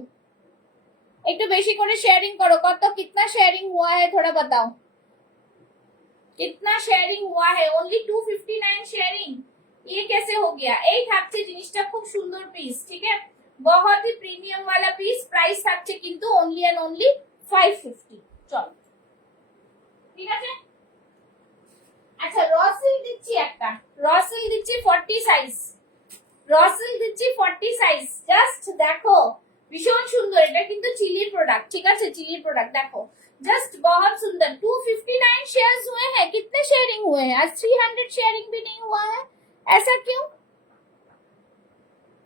একটু বেশি করে শেয়ারিং করো। কত, कितना शेयरिंग हुआ है थोड़ा बताओ, कितना शेयरिंग हुआ है? ओनली 259 शेयरिंग, ये कैसे हो गया? এই থাকছে জিনিসটা, খুব সুন্দর পিস। ঠিক আছে, बहुत ही प्रीमियम वाला पीस। प्राइस থাকছে কিন্তু only and only 550। চলো, ঠিক আছে। আচ্ছা, রসিল দিচ্ছি একটা, রসিল দিচ্ছি 40 সাইজ, রসিল দিচ্ছি 40 সাইজ। জাস্ট দেখো, ভীষণ সুন্দর। এটা কিন্তু চিলির প্রোডাক্ট। ঠিক আছে, চিলির প্রোডাক্ট। দেখো जस्ट बहुत सुंदर। 259 शेयर्स हुए हैं, कितने शेयरिंग हुए हैं आज? 300 शेयरिंग भी नहीं हुआ है, ऐसा क्यों?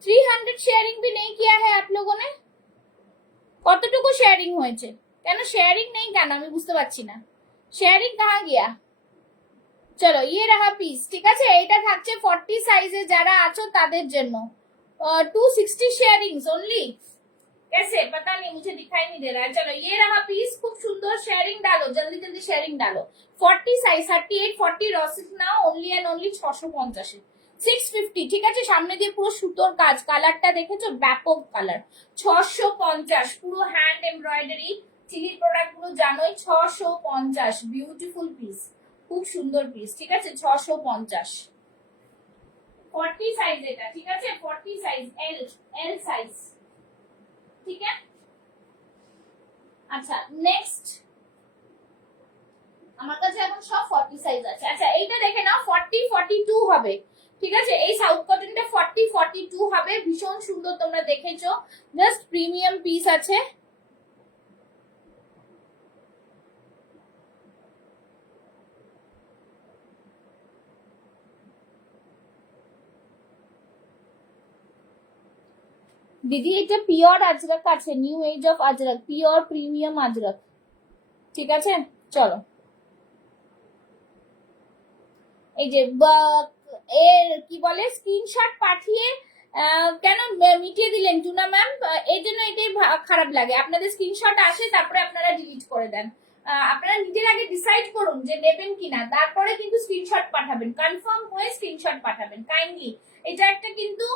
300 शेयरिंग भी नहीं किया है आप लोगों ने? কতটুকু শেয়ারিং হয়েছে? কেন শেয়ারিং নেই কেন আমি বুঝতে পারছি না, শেয়ারিং কাহা গিয়া? চলো, ইয়ে রাহা পিস। ঠিক আছে, এটা থাকছে 40 সাইজে, যারা আছো তাদের জন্য। 260 शेयरिंग्स ओनली, कैसे पता नहीं, मुझे दिखाई नहीं दे रहा है। चलो, ये रहा पीस, खूब सुंदर। शेयरिंग डालो, जल्दी जल्दी शेयरिंग डालो। 40 साइज, 38 40 রসিক নাও, ओनली एंड ओनली 650, 650। ঠিক আছে, সামনে দিয়ে পুরো সুতোর কাজ, কালারটা দেখেছো, ব্যাপক কালার। 650, পুরো হ্যান্ড এমব্রয়ডারি। চিলির প্রোডাক্ট গুলো জানোই, 650। বিউটিফুল পিস, খুব সুন্দর পিস। ঠিক আছে, 650, 40 সাইজ এটা। ঠিক আছে, 40 সাইজ, এল সাইজ। ঠিক আছে, আচ্ছা নেক্সট। আমার কাছে এখন সব 40 সাইজ আছে। আচ্ছা, এইটা দেখে নাও, 40 42 হবে। ঠিক আছে, এই সাউথ কটনটা 40 42 হবে। ভীষণ সুন্দর, তোমরা দেখেছো, জাস্ট প্রিমিয়াম পিস আছে। দিদি এটা পিওর আজরাক আছে, new age of Ajrak, pure premium Ajrak. ঠিক আছে, চলো, এই যে এর কি বলে, স্ক্রিনশট পাঠিয়ে কেন মিটিয়ে দিলেন টুনা ম্যাম? এর জন্য এটাই খারাপ লাগে, আপনাদের স্ক্রিনশট আসে তারপরে আপনারা ডিলিট করে দেন। আপনারা নিজের আগে ডিসাইড করুন যে নেবেন কিনা, তারপরে কিন্তু স্ক্রিনশট পাঠাবেন, কনফার্ম হয়ে স্ক্রিনশট পাঠাবেন কাইন্ডলি। এটা একটা কিন্তু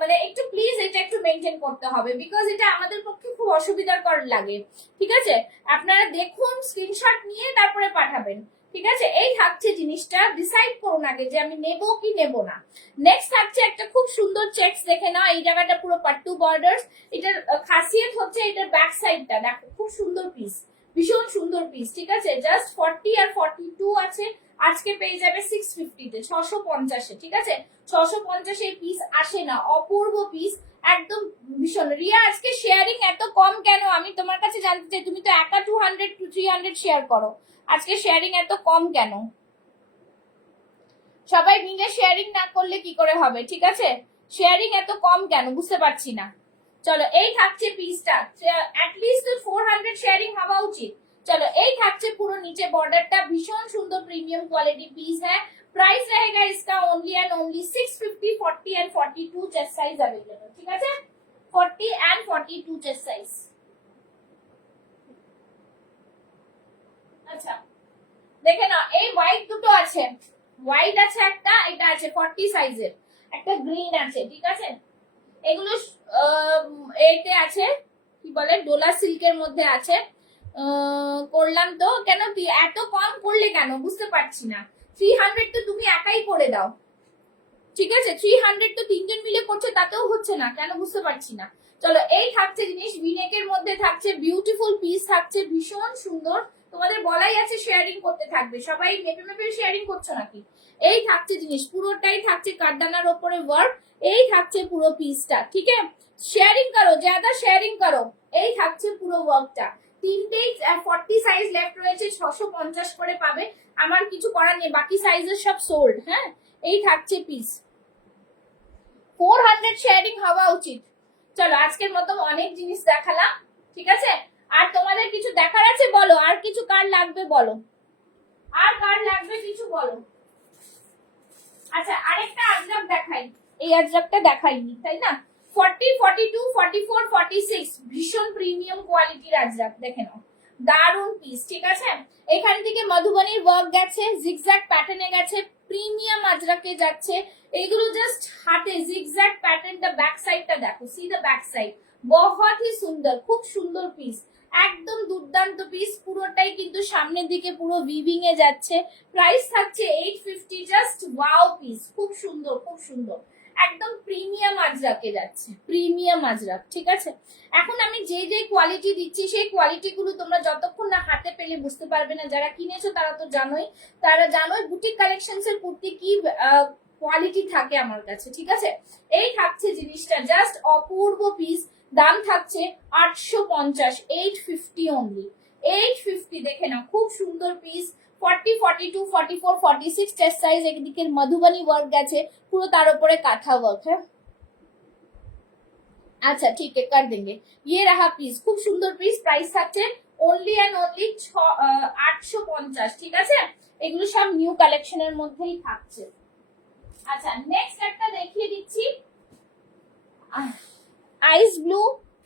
মানে একটু প্লিজ এটা একটু মেনটেন করতে হবে, বিকজ এটা আমাদের পক্ষে খুব অসুবিধাকর লাগে। ঠিক আছে, আপনারা দেখুন, স্ক্রিনশট নিয়ে তারপরে পাঠাবেন। ঠিক আছে, এই থাকছে জিনিসটা, ডিসাইড করুন আগে যে আমি নেব কি নেব না। নেক্সট থাকছে একটা খুব সুন্দর চেকস দেখে নাও, এই জায়গাটা পুরো পাট্টু বর্ডার্স। এটার খাসিয়ত হচ্ছে এটার ব্যাক সাইডটা দেখো, খুব সুন্দর পিস, ভীষণ সুন্দর পিস, ঠিক আছে। জাস্ট 40 আর 42 আছে, আজকে পেয়ে যাবে 650 তে, 650-এ, ঠিক আছে। 650 এর পিস আসে না, অপূর্ব পিস, একদম ভীষণ। রিয়া আজকে শেয়ারিং এত কম কেন, আমি তোমার কাছে জানতে চাই, তুমি তো একা 200 to 300 শেয়ার করো, আজকে শেয়ারিং এত কম কেন? সবাই মিলে শেয়ারিং না করলে কি করে হবে, ঠিক আছে। শেয়ারিং এত কম কেন বুঝতে পারছি না। চলো এই থাকছে পিসটা, অ্যাটলিস্ট 400 শেয়ারিং হওয়া উচিত। चलो এই থাকছে পুরো নিচে বর্ডারটা, ভীষণ সুন্দর প্রিমিয়াম কোয়ালিটি পিস है। प्राइस रहेगा इसका only and only 650, 40 and 42 chest size available, ঠিক আছে। 40 एंड 42 चेस्ट साइज। আচ্ছা দেখে না, এই হোয়াইট দুটো আছে, হোয়াইট আছে একটা, এটা আছে 40 সাইজের, একটা গ্রিন আছে, ঠিক আছে। এগুলো এইতে আছে কি বলে ডোলা সিল্কের মধ্যে আছে। করলাম তো, কেন তুই এত কম করলে কেন বুঝতে পারছি না। 300 তো তুমি একাই করে দাও, ঠিক আছে। 300 তো তিনজন মিলে করছে, তাতেও হচ্ছে না কেন বুঝতে পারছি না। চলো এই থাকছে জিনিস, ভিনেকের মধ্যে থাকছে, বিউটিফুল পিস থাকছে, ভীষণ সুন্দর। তোমাদের বলাই আছে শেয়ারিং করতে থাকবে, সবাই মেপে মেপে শেয়ারিং করছো নাকি। এই থাকছে জিনিস, পুরোটাই থাকছে কারদানার ওপরে ওয়ার্ক, এই থাকছে পুরো পিসটা, ঠিক আছে। শেয়ারিং করো, ज्यादा শেয়ারিং করো। এই থাকছে পুরো ওয়ার্কটা, তিনটেই 40 সাইজ লেফট রয়েছে, 650 করে পাবে। আমার কিছু করার নেই, বাকি সাইজের সব সোল্ড। হ্যাঁ এই থাকছে পিস, 400 শেয়ারিং হওয়া উচিত। চলো আজকের মতো অনেক জিনিস দেখালাম, ঠিক আছে। আর তোমাদের কিছু দেখার আছে বলো, আর কিছু কার লাগবে বলো, আর কার লাগবে কিছু বলো। আচ্ছা আরেকটা আজরাক দেখাই, এই আজরাকটা দেখাইনি তাই না। 40, 42, 44, 46 ভীষণ প্রিমিয়াম কোয়ালিটির আজরাক, দেখে নাও, দারুন পিস, ঠিক আছে। এখান থেকে মধুবনীর ওয়ার্ক গেছে, জিগজ্যাগ প্যাটার্নে গেছে, প্রিমিয়াম আজরাকে যাচ্ছে। এগুলো জাস্ট হাতে জিগজ্যাগ প্যাটার্নটা, ব্যাক সাইডটা দেখো, সি দ্য ব্যাক সাইড, বহুত হি সুন্দর, খুব সুন্দর পিস, একদম দুর্দান্ত পিস। পুরোটাই কিন্তু সামনের দিকে পুরো উইভিং এ যাচ্ছে। প্রাইস থাকছে 850, জাস্ট ওয়াও পিস, খুব সুন্দর, খুব সুন্দর, একদম প্রিমিয়াম আজরাকে যাচ্ছে, প্রিমিয়াম আজরাক, ঠিক আছে। এখন আমি যে যে কোয়ালিটি দিচ্ছি সেই কোয়ালিটি গুলো তোমরা যতক্ষণ না হাতে পেলে বুঝতে পারবে না। যারা কিনেছো তারা তো জানোই, তারা জানোই বুটিক কালেকশনস এর কুর্তি কি কোয়ালিটি থাকে আমার কাছে, ঠিক আছে। এই থাকছে জিনিসটা, জাস্ট অপূর্ব পিস, দাম থাকছে 850, 850 অনলি, 850। দেখে না খুব সুন্দর পিস, 40, 42, 44, 46 চেস্ট সাইজ। একদিকে মধুবনী ওয়ার্ক গেছে পুরো, তার উপরে কাঁথা ওয়ার্ক। হ্যাঁ अच्छा ठीक है कर देंगे। ये रहा पीस, খুব সুন্দর পিস। প্রাইস থাকছে অনলি এন্ড অনলি 850, ঠিক আছে। এগুলো সব নিউ কালেকশনের মধ্যেই থাকছে। আচ্ছা নেক্সট একটা দেখিয়ে দিচ্ছি, আইস ব্লু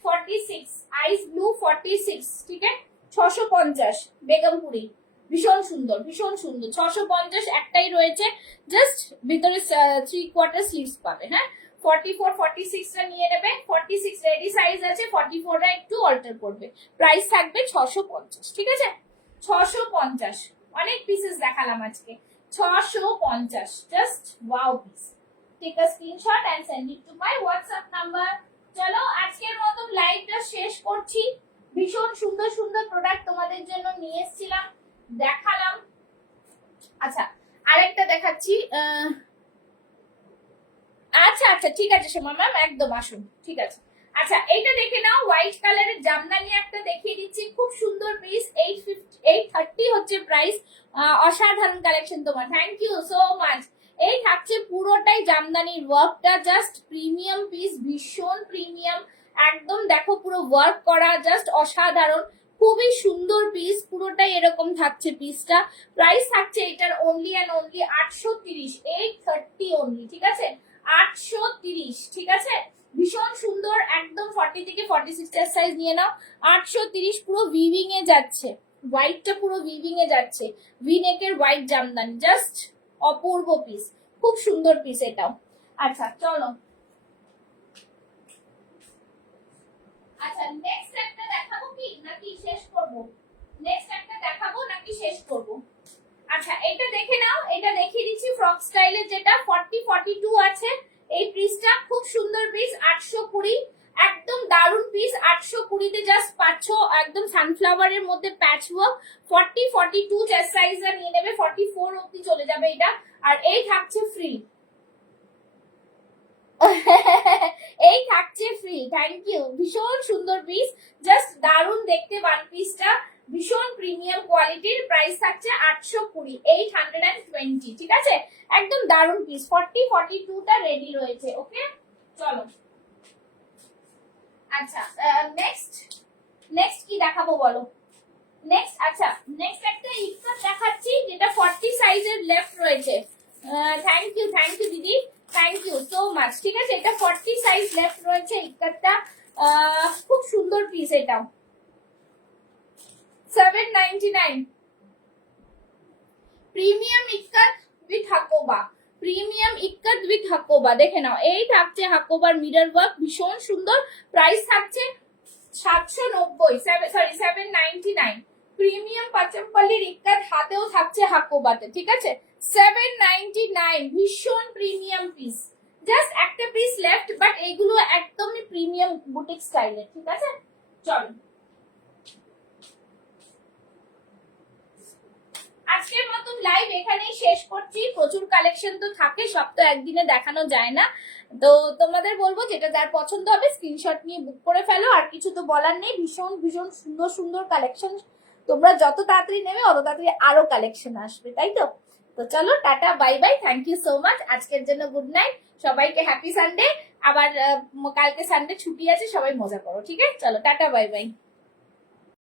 46, আইস ব্লু 46, ঠিক আছে। 650 বেগমপুরি, ভীষণ সুন্দর, ভীষণ সুন্দর। 650 একটাই রয়েছে, জাস্ট ভিতরে 3/4 স্লিভস পাবে। হ্যাঁ 44, 46 টা নিয়ে নেবে, 46 রেডি সাইজ আছে, 44 টা একটু অল্টার করবে। প্রাইস থাকবে 650, ঠিক আছে। 650, অনেক পিসেস দেখালাম আজকে, 650, just wow piece. Take a screenshot and send it to my WhatsApp number. চলো আজকের মতো লাইভটা শেষ করছি। ভীষণ সুন্দর সুন্দর প্রোডাক্ট তোমাদের জন্য নিয়ে এসেছিলাম, দেখালাম। আচ্ছা আরেকটা দেখাচ্ছি, আচ্ছা আচ্ছা ঠিক আছে সোমা ম্যাম, একদম আসুন, ঠিক আছে। আচ্ছা এইটা দেখে নাও, হোয়াইট কালারের জামদানি একটা দেখিয়ে দিচ্ছি, খুব সুন্দর পিস, 850, 830 হচ্ছে প্রাইস। অসাধারণ কালেকশন তোমার, থ্যাংক ইউ সো মাচ। এই থাকছে পুরোটাই জামদানির ওয়ার্কটা, জাস্ট প্রিমিয়াম পিস, ভীষণ প্রিমিয়াম, একদম দেখো পুরো ওয়ার্ক করা, জাস্ট অসাধারণ, খুবই সুন্দর পিস। পুরোটাই এরকম থাকছে পিসটা। প্রাইস থাকছে এটার অনলি এন্ড অনলি 830, 830 অনলি, ঠিক আছে। 830, ঠিক আছে। ভীষণ সুন্দর, একদম 40 থেকে 46 এর সাইজ নিয়ে নাও। 830, পুরো উইভিং এ যাচ্ছে, হোয়াইটটা পুরো উইভিং এ যাচ্ছে, ভি নেকের হোয়াইট জামদানি, জাস্ট অপূর্ব পিস, খুব সুন্দর পিস এটাও। আচ্ছা চলো, আচ্ছা নেক্সট একটা দেখাবো কি নাকি শেষ করব, নেক্সট একটা দেখাবো নাকি শেষ করব। আচ্ছা এটা দেখে নাও, এটা দেখিয়ে দিচ্ছি ফ্রক স্টাইলের, যেটা 40, 42 আছে। এই পিসটা পিস 820, একদম দারুন পিস 820 জাস্ট পাচ্ছ, একদম সানফ্লাওয়ারের মধ্যে প্যাচ ওয়ার্ক। 40 42 চেস্ট সাইজটা নিয়ে নেবে, 44 অবধি চলে যাবে এটা। আর এই থাকছে ফ্রি, এই থাকছে ফ্রি। থ্যাংক ইউ, ভীষণ সুন্দর পিস, জাস্ট দারুন দেখতে ওয়ান পিসটা, ভীষণ প্রিমিয়াম কোয়ালিটির। প্রাইস থাকছে 820, 820, ঠিক আছে? একদম দারুন পিস। 40 42টা রেডি রয়েছে। ওকে, চলো। আচ্ছা, নেক্সট কি দেখাবো বলো? নেক্সট, আচ্ছা, নেক্সট একটা ইফতার দেখাচ্ছি যেটা 40 সাইজের লেফট রয়েছে। থ্যাংক ইউ দিদি, থ্যাংক ইউ সো মাচ। ঠিক আছে, এটা 40 সাইজ লেফট রয়েছে ইফতারটা। খুব সুন্দর পিস এটা। 799, premium ikat with Hakoba, premium ikat with Hakoba. দেখে নাও, এই থাকছে হাকোবার মিরর ওয়ার্ক, ভীষণ সুন্দর। প্রাইস থাকছে 790, সরি 799। প্রিমিয়াম পাচমপল্লির ইক্কাত, হাতেও থাকছে হাকোবাতে, ঠিক আছে? 799, ভীষণ প্রিমিয়াম পিস। জাস্ট একটা পিস লেফট, বাট এইগুলো একদমই প্রিমিয়াম বুটিক স্টাইলের, ঠিক আছে? চলো, আজকের মতন লাইভ এখানেই শেষ করছি। প্রচুর কালেকশন তো থাকে, সব তো একদিনে দেখানো যায় না। তো তোমাদের বলবো যেটা যার পছন্দ হবে স্ক্রিনশট নিয়ে বুক করে ফেলো। আর কিছু তো বলার নেই, ভীষণ ভীষণ সুন্দর সুন্দর কালেকশন। তোমরা যত তাড়াতাড়ি নেবে অত তাড়াতাড়ি আরো কালেকশন আসবে, তাই তো? তো চলো, tata, bye bye, thank you so much. আজকের জন্য গুড নাইট, সবাইকে হ্যাপি সানডে। আবার কালকে সানডে ছুটি আছে, সবাই মজা করো, ঠিক আছে? চলো, টাটা, বাই বাই।